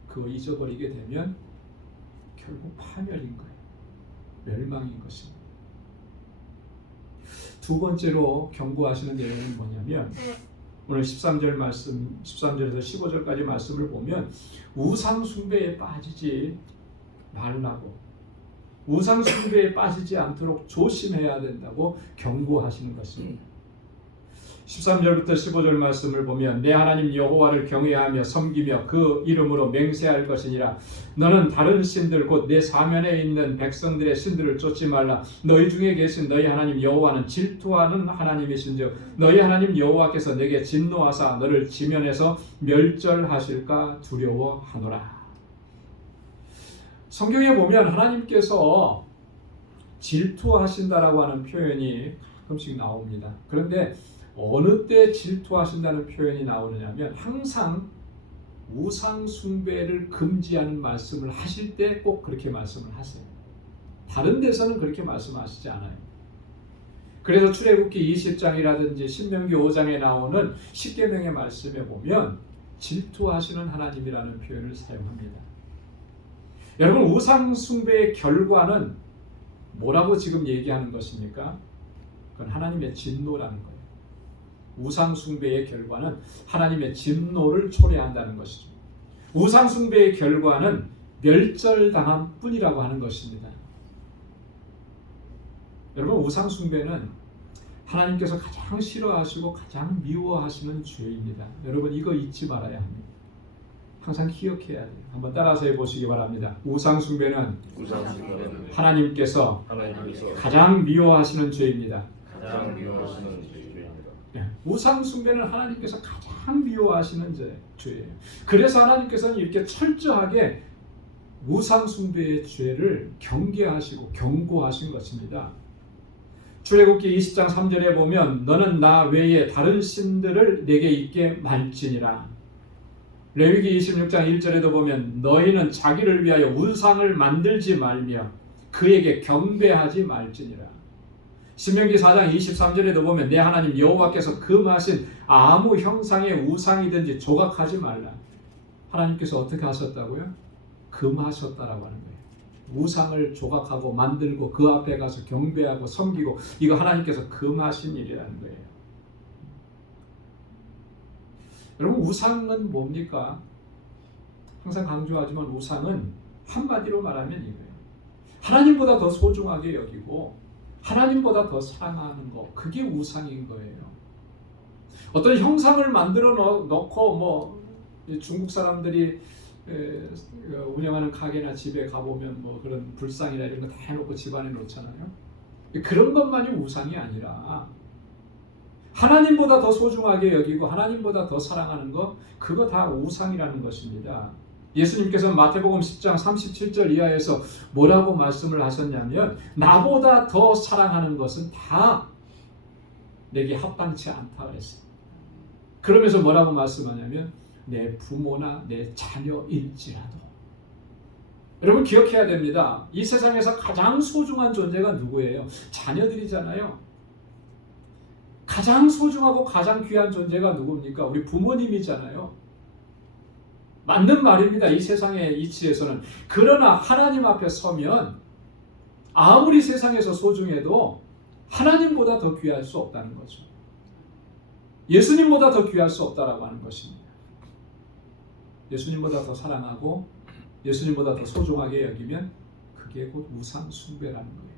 그거 잊어버리게 되면 결국 파멸인 거예요. 멸망인 것입니다. 두 번째로 경고하시는 내용은 뭐냐면, 오늘 13절 말씀, 13절에서 15절까지 말씀을 보면 우상 숭배에 빠지지 말라고, 우상 숭배에 빠지지 않도록 조심해야 된다고 경고하시는 것입니다. 13절부터 15절 말씀을 보면, 내 하나님 여호와를 경외하며 섬기며 그 이름으로 맹세할 것이니라. 너는 다른 신들 곧 내 사면에 있는 백성들의 신들을 쫓지 말라. 너희 중에 계신 너희 하나님 여호와는 질투하는 하나님이신즉 너희 하나님 여호와께서 내게 진노하사 너를 지면에서 멸절하실까 두려워하노라. 성경에 보면 하나님께서 질투하신다라고 하는 표현이 가끔씩 나옵니다. 그런데 어느 때 질투하신다는 표현이 나오느냐면, 항상 우상 숭배를 금지하는 말씀을 하실 때 꼭 그렇게 말씀을 하세요. 다른 데서는 그렇게 말씀하시지 않아요. 그래서 출애굽기 20장이라든지 신명기 5장에 나오는 십계명의 말씀에 보면 질투하시는 하나님이라는 표현을 사용합니다. 여러분, 우상 숭배의 결과는 뭐라고 지금 얘기하는 것입니까? 그건 하나님의 진노라는 거예요. 우상 숭배의 결과는 하나님의 진노를 초래한다는 것이죠. 우상 숭배의 결과는 멸절당함 뿐이라고 하는 것입니다. 여러분, 우상 숭배는 하나님께서 가장 싫어하시고 가장 미워하시는 죄입니다. 여러분, 이거 잊지 말아야 합니다. 항상 기억해야 돼요. 한번 따라서 해보시기 바랍니다. 우상 숭배는 하나님께서 가장 미워하시는 죄입니다. 우상 숭배는 하나님께서 가장 미워하시는 죄예요. 그래서 하나님께서는 이렇게 철저하게 우상 숭배의 죄를 경계하시고 경고하신 것입니다. 출애굽기 20장 3절에 보면, 너는 나 외에 다른 신들을 내게 있게 말지니라. 레위기 26장 1절에도 보면, 너희는 자기를 위하여 우상을 만들지 말며 그에게 경배하지 말지니라. 신명기 4장 23절에도 보면, 내 하나님 여호와께서 금하신 아무 형상의 우상이든지 조각하지 말라. 하나님께서 어떻게 하셨다고요? 금하셨다라고 하는 거예요. 우상을 조각하고 만들고 그 앞에 가서 경배하고 섬기고, 이거 하나님께서 금하신 일이라는 거예요. 여러분, 우상은 뭡니까? 항상 강조하지만 우상은 한마디로 말하면 이거예요. 하나님보다 더 소중하게 여기고 하나님보다 더 사랑하는 거, 그게 우상인 거예요. 어떤 형상을 만들어 놓고, 뭐 중국 사람들이 운영하는 가게나 집에 가보면 뭐 그런 불상이나 이런 거 다 해놓고 집안에 놓잖아요. 그런 것만이 우상이 아니라 하나님보다 더 소중하게 여기고 하나님보다 더 사랑하는 것, 그거 다 우상이라는 것입니다. 예수님께서 마태복음 10장 37절 이하에서 뭐라고 말씀을 하셨냐면, 나보다 더 사랑하는 것은 다 내게 합당치 않다 그랬어요. 그러면서 뭐라고 말씀하냐면, 내 부모나 내 자녀일지라도. 여러분, 기억해야 됩니다. 이 세상에서 가장 소중한 존재가 누구예요? 자녀들이잖아요. 가장 소중하고 가장 귀한 존재가 누굽니까? 우리 부모님이잖아요. 맞는 말입니다. 이 세상의 이치에서는. 그러나 하나님 앞에 서면 아무리 세상에서 소중해도 하나님보다 더 귀할 수 없다는 거죠. 예수님보다 더 귀할 수 없다라고 하는 것입니다. 예수님보다 더 사랑하고 예수님보다 더 소중하게 여기면 그게 곧 우상 숭배라는 거예요.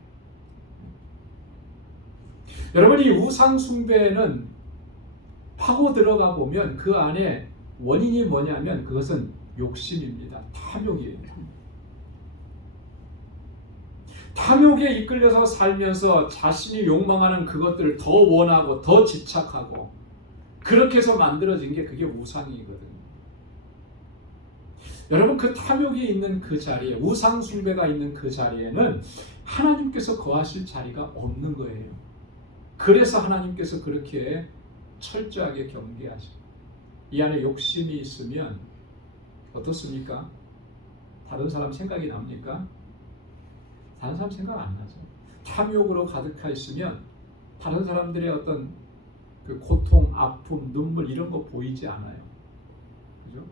여러분, 이 우상 숭배는 파고 들어가 보면 그 안에 원인이 뭐냐면 그것은 욕심입니다. 탐욕이에요. 탐욕에 이끌려서 살면서 자신이 욕망하는 그것들을 더 원하고 더 집착하고 그렇게 해서 만들어진 게 그게 우상이거든요. 여러분, 그 탐욕이 있는 그 자리에, 우상 숭배가 있는 그 자리에는 하나님께서 거하실 자리가 없는 거예요. 그래서 하나님께서 그렇게 철저하게 경계하시고, 이 안에 욕심이 있으면 어떻습니까? 다른 사람 생각이 납니까? 다른 사람 생각 안 나죠. 탐욕으로 가득하 있으면 다른 사람들의 어떤 그 고통, 아픔, 눈물 이런 거 보이지 않아요. 그죠?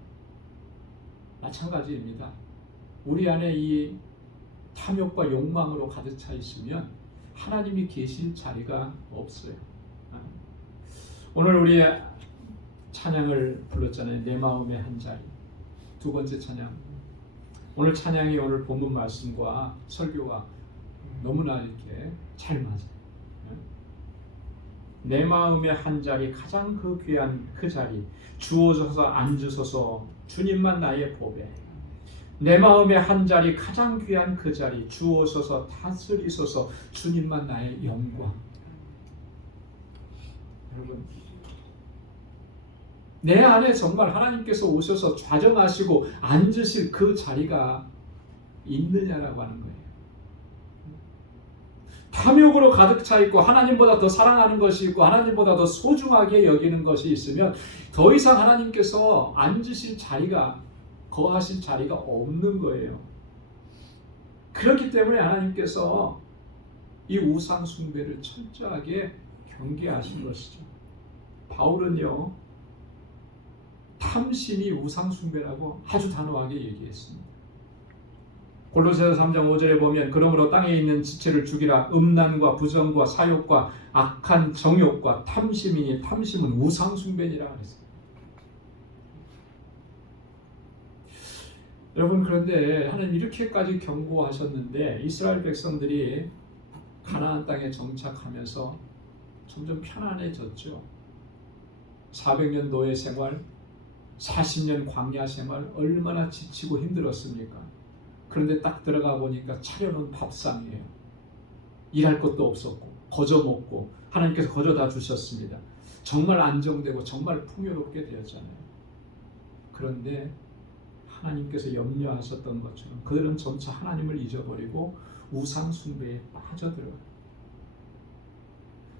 마찬가지입니다. 우리 안에 이 탐욕과 욕망으로 가득 차 있으면 하나님이 계실 자리가 없어요. 오늘 우리의 찬양을 불렀잖아요. 내 마음의 한 자리. 두 번째 찬양. 오늘 찬양이 오늘 본문 말씀과 설교와 너무나 이렇게 잘 맞아요. 내 마음의 한 자리, 가장 그 귀한 그 자리, 주어져서 앉으소서 주님만 나의 보배. 내 마음의 한 자리, 가장 귀한 그 자리, 주어서서 다스리소서 주님만 나의 영광. 여러분, 내 안에 정말 하나님께서 오셔서 좌정하시고 앉으실 그 자리가 있느냐라고 하는 거예요. 탐욕으로 가득 차 있고 하나님보다 더 사랑하는 것이 있고 하나님보다 더 소중하게 여기는 것이 있으면 더 이상 하나님께서 앉으실 자리가, 거하실 자리가 없는 거예요. 그렇기 때문에 하나님께서 이 우상 숭배를 철저하게 경계하신 것이죠. 바울은요, 탐심이 우상 숭배라고 아주 단호하게 얘기했습니다. 골로새서 3장 5절에 보면 그러므로 땅에 있는 지체를 죽이라. 음란과 부정과 사욕과 악한 정욕과 탐심이니 탐심은 우상 숭배니라 그랬어요. 여러분, 그런데 하나님 이렇게까지 경고하셨는데 이스라엘 백성들이 가나안 땅에 정착하면서 점점 편안해졌죠. 400년 노예 생활, 40년 광야 생활, 얼마나 지치고 힘들었습니까? 그런데 딱 들어가 보니까 차려놓은 밥상이에요. 일할 것도 없었고 거저 먹고 하나님께서 거저 다 주셨습니다. 정말 안정되고 정말 풍요롭게 되었잖아요. 그런데 하나님께서 염려하셨던 것처럼 그들은 점차 하나님을 잊어버리고 우상 숭배에 빠져들어요.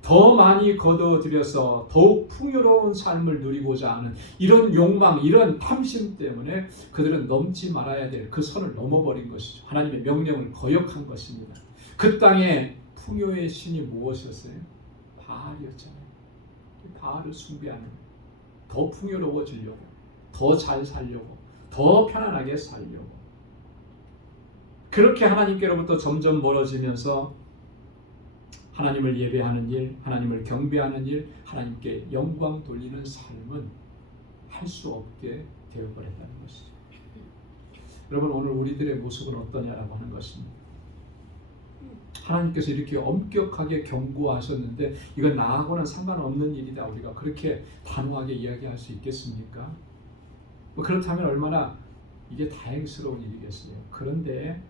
더 많이 거둬들여서 더욱 풍요로운 삶을 누리고자 하는 이런 욕망, 이런 탐심 때문에 그들은 넘지 말아야 될 그 선을 넘어버린 것이죠. 하나님의 명령을 거역한 것입니다. 그 땅에 풍요의 신이 무엇이었어요? 바알이었잖아요. 바알을 숭배하는, 더 풍요로워지려고, 더 잘 살려고, 더 편안하게 살려고. 그렇게 하나님께로부터 점점 멀어지면서 하나님을 예배하는 일, 하나님을 경배하는 일, 하나님께 영광 돌리는 삶은 할 수 없게 되어버렸다는 것이죠. 여러분, 오늘 우리들의 모습은 어떠냐라고 하는 것입니다. 하나님께서 이렇게 엄격하게 경고하셨는데 이건 나하고는 상관없는 일이다, 우리가 그렇게 단호하게 이야기할 수 있겠습니까? 그렇다면 얼마나 이게 다행스러운 일이겠어요. 그런데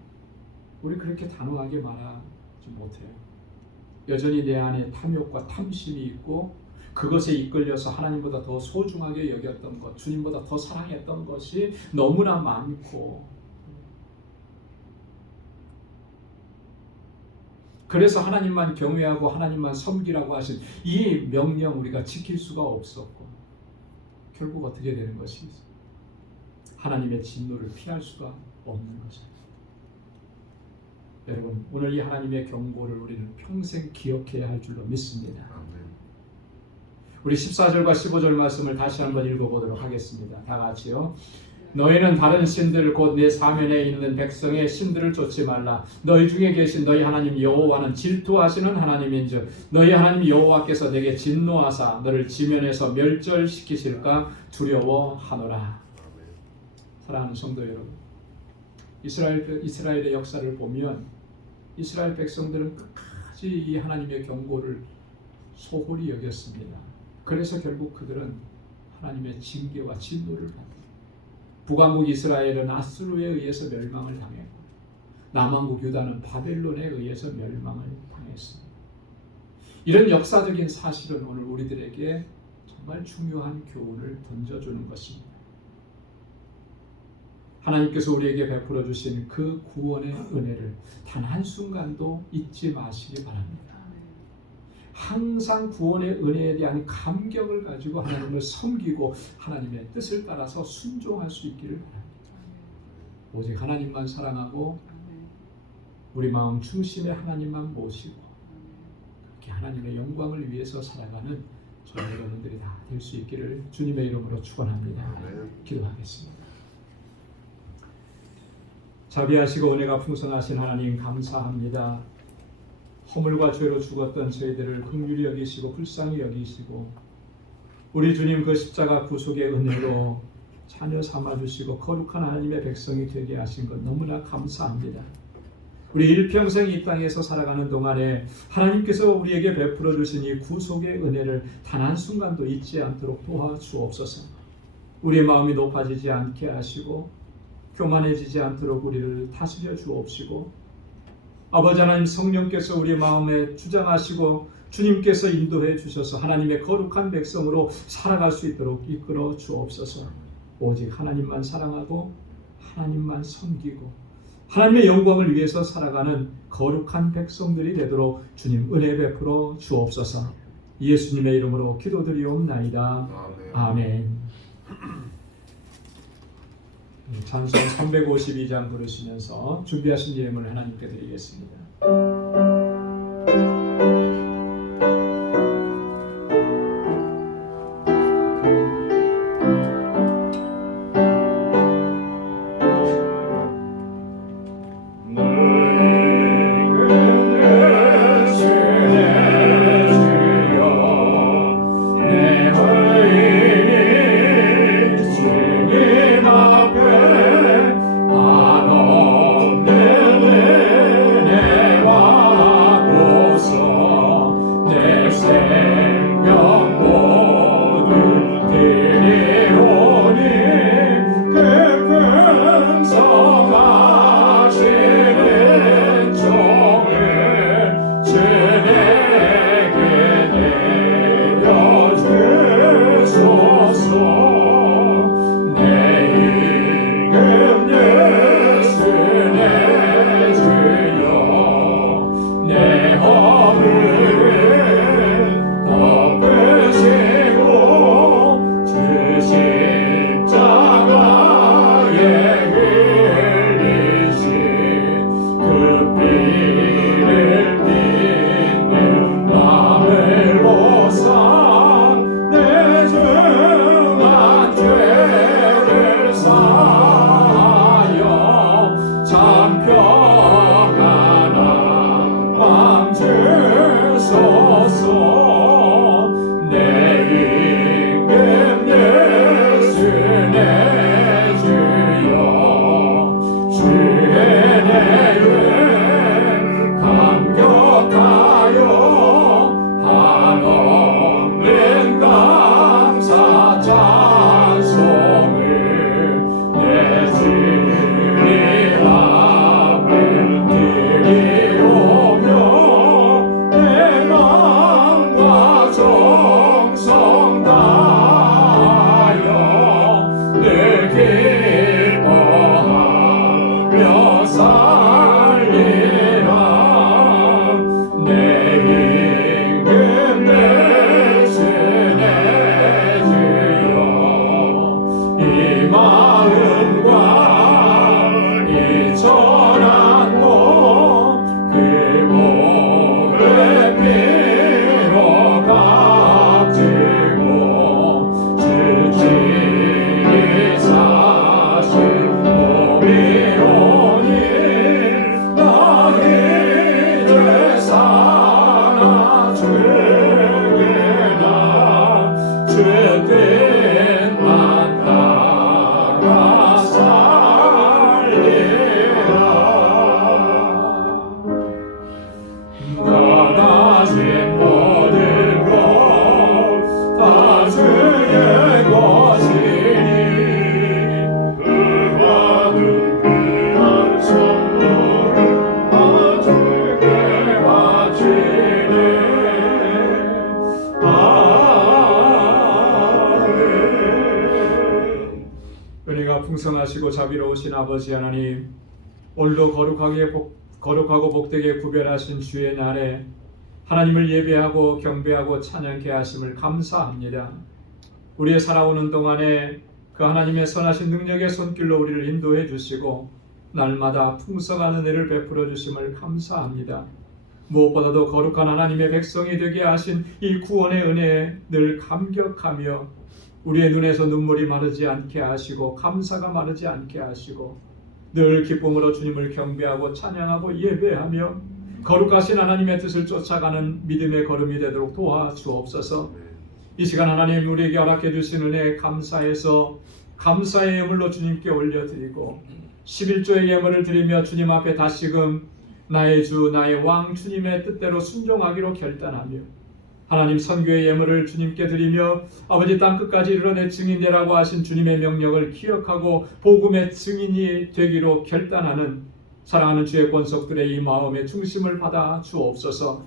우리 그렇게 단호하게 말하지 못해요. 여전히 내 안에 탐욕과 탐심이 있고 그것에 이끌려서 하나님보다 더 소중하게 여겼던 것, 주님보다 더 사랑했던 것이 너무나 많고, 그래서 하나님만 경외하고 하나님만 섬기라고 하신 이 명령 우리가 지킬 수가 없었고, 결국 어떻게 되는 것이 하나님의 진노를 피할 수가 없는 것입니다. 여러분, 오늘 이 하나님의 경고를 우리는 평생 기억해야 할 줄로 믿습니다. 우리 14절과 15절 말씀을 다시 한번 읽어보도록 하겠습니다. 다 같이요. 너희는 다른 신들 곧 내 사면에 있는 백성의 신들을 쫓지 말라. 너희 중에 계신 너희 하나님 여호와는 질투하시는 하나님인즉 너희 하나님 여호와께서 내게 진노하사 너를 지면에서 멸절시키실까 두려워하노라. 사랑하는 성도 여러분, 이스라엘의 역사를 보면 이스라엘 백성들은 끝까지 이 하나님의 경고를 소홀히 여겼습니다. 그래서 결국 그들은 하나님의 징계와 진노를 받고 북왕국 이스라엘은 아수르에 의해서 멸망을 당했고 남왕국 유다는 바벨론에 의해서 멸망을 당했습니다. 이런 역사적인 사실은 오늘 우리들에게 정말 중요한 교훈을 던져주는 것입니다. 하나님께서 우리에게 베풀어 주신 그 구원의 은혜를 단 한순간도 잊지 마시기 바랍니다. 항상 구원의 은혜에 대한 감격을 가지고 하나님을 섬기고 하나님의 뜻을 따라서 순종할 수 있기를 바랍니다. 오직 하나님만 사랑하고 우리 마음 중심에 하나님만 모시고 그렇게 하나님의 영광을 위해서 살아가는 저와 여러분들이 다 될 수 있기를 주님의 이름으로 축원합니다. 기도하겠습니다. 자비하시고 은혜가 풍성하신 하나님 감사합니다. 허물과 죄로 죽었던 저희들을 긍휼히 여기시고 불쌍히 여기시고 우리 주님 그 십자가 구속의 은혜로 자녀 삼아주시고 거룩한 하나님의 백성이 되게 하신 것 너무나 감사합니다. 우리 일평생 이 땅에서 살아가는 동안에 하나님께서 우리에게 베풀어 주신 이 구속의 은혜를 단 한순간도 잊지 않도록 도와주옵소서. 우리의 마음이 높아지지 않게 하시고 교만해지지 않도록 우리를 다스려 주옵시고 아버지 하나님 성령께서 우리의 마음에 주장하시고 주님께서 인도해 주셔서 하나님의 거룩한 백성으로 살아갈 수 있도록 이끌어 주옵소서. 오직 하나님만 사랑하고 하나님만 섬기고 하나님의 영광을 위해서 살아가는 거룩한 백성들이 되도록 주님 은혜 베풀어 주옵소서. 예수님의 이름으로 기도드리옵나이다. 아멘. 찬송 352장 부르시면서 준비하신 예물을 하나님께 드리겠습니다. 나가신 모든 날마다 풍성하시고 자비로우신 아버지 하나님, 오늘도 거룩하고 복되게 구별하신 주의 날에 하나님을 예배하고 경배하고 찬양케 하심을 감사합니다. 우리의 살아오는 동안에 그 하나님의 선하신 능력의 손길로 우리를 인도해 주시고 날마다 풍성한 은혜를 베풀어 주심을 감사합니다. 무엇보다도 거룩한 하나님의 백성이 되게 하신 이 구원의 은혜에 늘 감격하며 우리의 눈에서 눈물이 마르지 않게 하시고 감사가 마르지 않게 하시고 늘 기쁨으로 주님을 경배하고 찬양하고 예배하며 거룩하신 하나님의 뜻을 쫓아가는 믿음의 걸음이 되도록 도와주옵소서. 이 시간 하나님 우리에게 허락해 주신 은혜에 감사해서 감사의 예물로 주님께 올려드리고 11조의 예물을 드리며 주님 앞에 다시금 나의 주 나의 왕 주님의 뜻대로 순종하기로 결단하며 하나님 선교의 예물을 주님께 드리며 아버지 땅끝까지 이르러 증인되라고 하신 주님의 명령을 기억하고 복음의 증인이 되기로 결단하는 사랑하는 주의 권속들의 이 마음의 중심을 받아 주옵소서.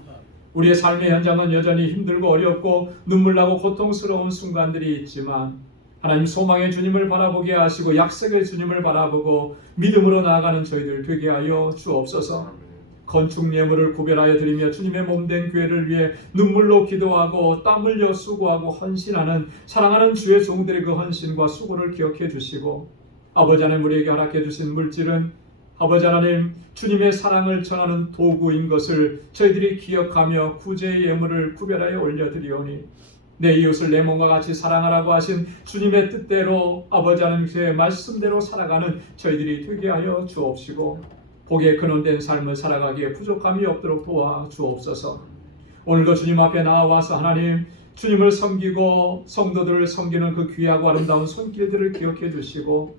우리의 삶의 현장은 여전히 힘들고 어렵고 눈물나고 고통스러운 순간들이 있지만 하나님 소망의 주님을 바라보게 하시고 약속의 주님을 바라보고 믿음으로 나아가는 저희들 되게 하여 주옵소서. 건축 예물을 구별하여 드리며 주님의 몸된 교회를 위해 눈물로 기도하고 땀 흘려 수고하고 헌신하는 사랑하는 주의 종들의 그 헌신과 수고를 기억해 주시고 아버지 하나님 우리에게 허락해 주신 물질은 아버지 하나님 주님의 사랑을 전하는 도구인 것을 저희들이 기억하며 구제의 예물을 구별하여 올려드리오니 내 이웃을 내 몸과 같이 사랑하라고 하신 주님의 뜻대로 아버지 하나님의 말씀대로 살아가는 저희들이 되게 하여 주옵시고 복의 근원된 삶을 살아가기에 부족함이 없도록 도와주옵소서. 오늘도 주님 앞에 나와서 하나님 주님을 섬기고 성도들을 섬기는 그 귀하고 아름다운 손길들을 기억해 주시고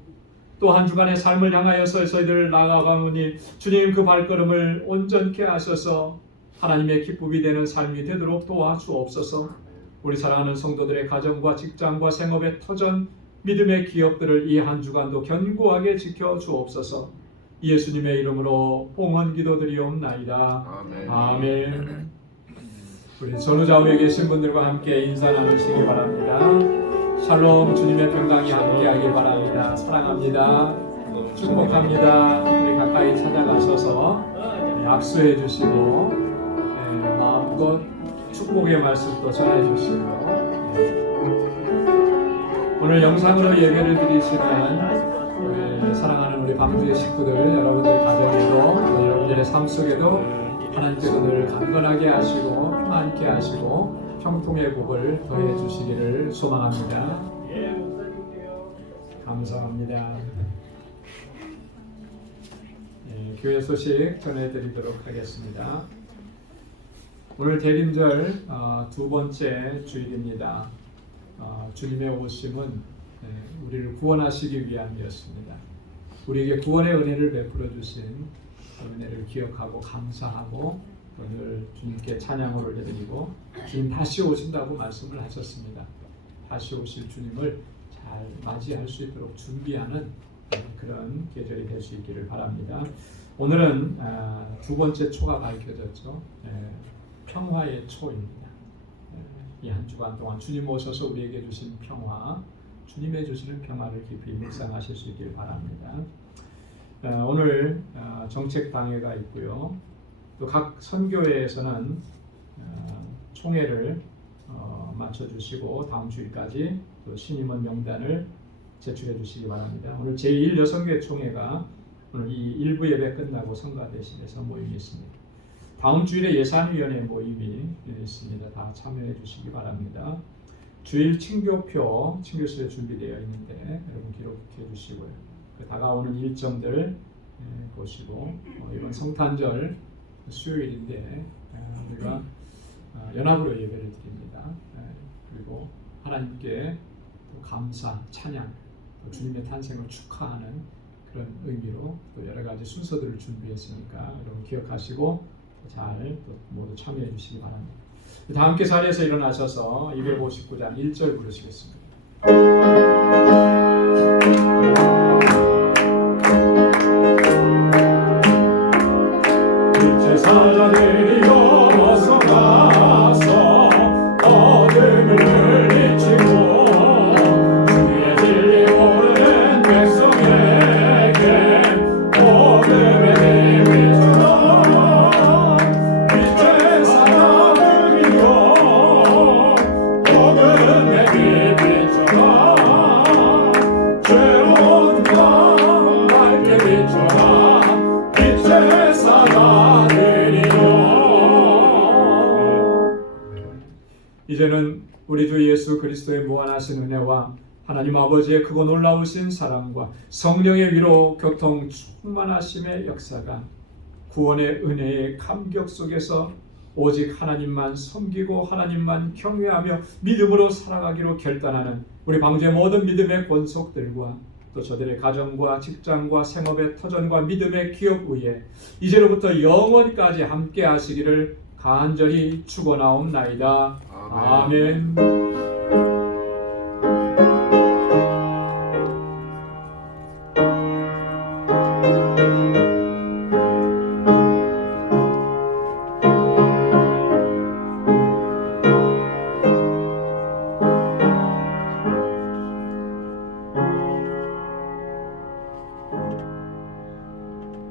또 한 주간의 삶을 향하여서 저희들 나아가오니 주님 그 발걸음을 온전케 하셔서 하나님의 기쁨이 되는 삶이 되도록 도와주옵소서. 우리 사랑하는 성도들의 가정과 직장과 생업의 터전 믿음의 기업들을 이 한 주간도 견고하게 지켜주옵소서. 예수님의 이름으로 봉헌 기도드리옵나이다. 아멘. 아멘. 우리 전후좌우에 계신 분들과 함께 인사 나누시기 바랍니다. 샬롬 주님의 평강이 함께하길 바랍니다. 사랑합니다. 축복합니다. 우리 가까이 찾아가셔서 악수해 주시고 마음껏 축복의 말씀도 전해 주시고 오늘 영상으로 예배를 드리시는 사랑하는 우리 방주의 식구들 여러분들 가정에도 여러분들의 삶 속에도 하나님께서 늘 강건하게 하시고 평안케 하시고 형통의 복을 더해 주시기를 소망합니다. 감사합니다. 교회 소식 전해드리도록 하겠습니다. 오늘 대림절 두 번째 주일입니다. 주님의 오심은 우리를 구원하시기 위함이었습니다. 우리에게 구원의 은혜를 베풀어 주신 그 은혜를 기억하고 감사하고 오늘 주님께 찬양을 올려드리고 주님 다시 오신다고 말씀을 하셨습니다. 다시 오실 주님을 잘 맞이할 수 있도록 준비하는 그런 계절이 될 수 있기를 바랍니다. 오늘은 두 번째 초가 밝혀졌죠. 평화의 초입니다. 이 한 주간 동안 주님 오셔서 우리에게 주신 평화, 주님의 주시는 평화를 깊이 묵상하실 수 있길 바랍니다. 오늘 정책당회가 있고요. 또 각 선교회에서는 총회를 마쳐주시고 다음 주일까지 또 신임원 명단을 제출해 주시기 바랍니다. 오늘 제1 여성교회 총회가 오늘 이 일부 예배 끝나고 성가 대신해서 모임이 있습니다. 다음 주일에 예산위원회 모임이 있습니다. 다 참여해 주시기 바랍니다. 주일 친교표 친교실에 준비되어 있는데 여러분 기록해 주시고요. 다가오는 일정들 보시고 이번 성탄절 수요일인데 우리가 연합으로 예배를 드립니다. 그리고 하나님께 또 감사, 찬양, 또 주님의 탄생을 축하하는 그런 의미로 또 여러 가지 순서들을 준비했으니까 여러분 기억하시고 잘 또 모두 참여해 주시기 바랍니다. 다 함께 자리에서 일어나셔서 259장 1절 부르시겠습니다. 빛의 사자들이여 어서 가서 어둠을 물리치고 주의 진리 오르는 백성 그리스도의 무한하신 은혜와 하나님 아버지의 크고 놀라우신 사랑과 성령의 위로 교통 충만하심의 역사가 구원의 은혜의 감격 속에서 오직 하나님만 섬기고 하나님만 경외하며 믿음으로 살아가기로 결단하는 우리 방주의 모든 믿음의 권속들과 또 저들의 가정과 직장과 생업의 터전과 믿음의 기업 위에 이제로부터 영원까지 함께 하시기를 간절히 축원하옵나이다. 아멘.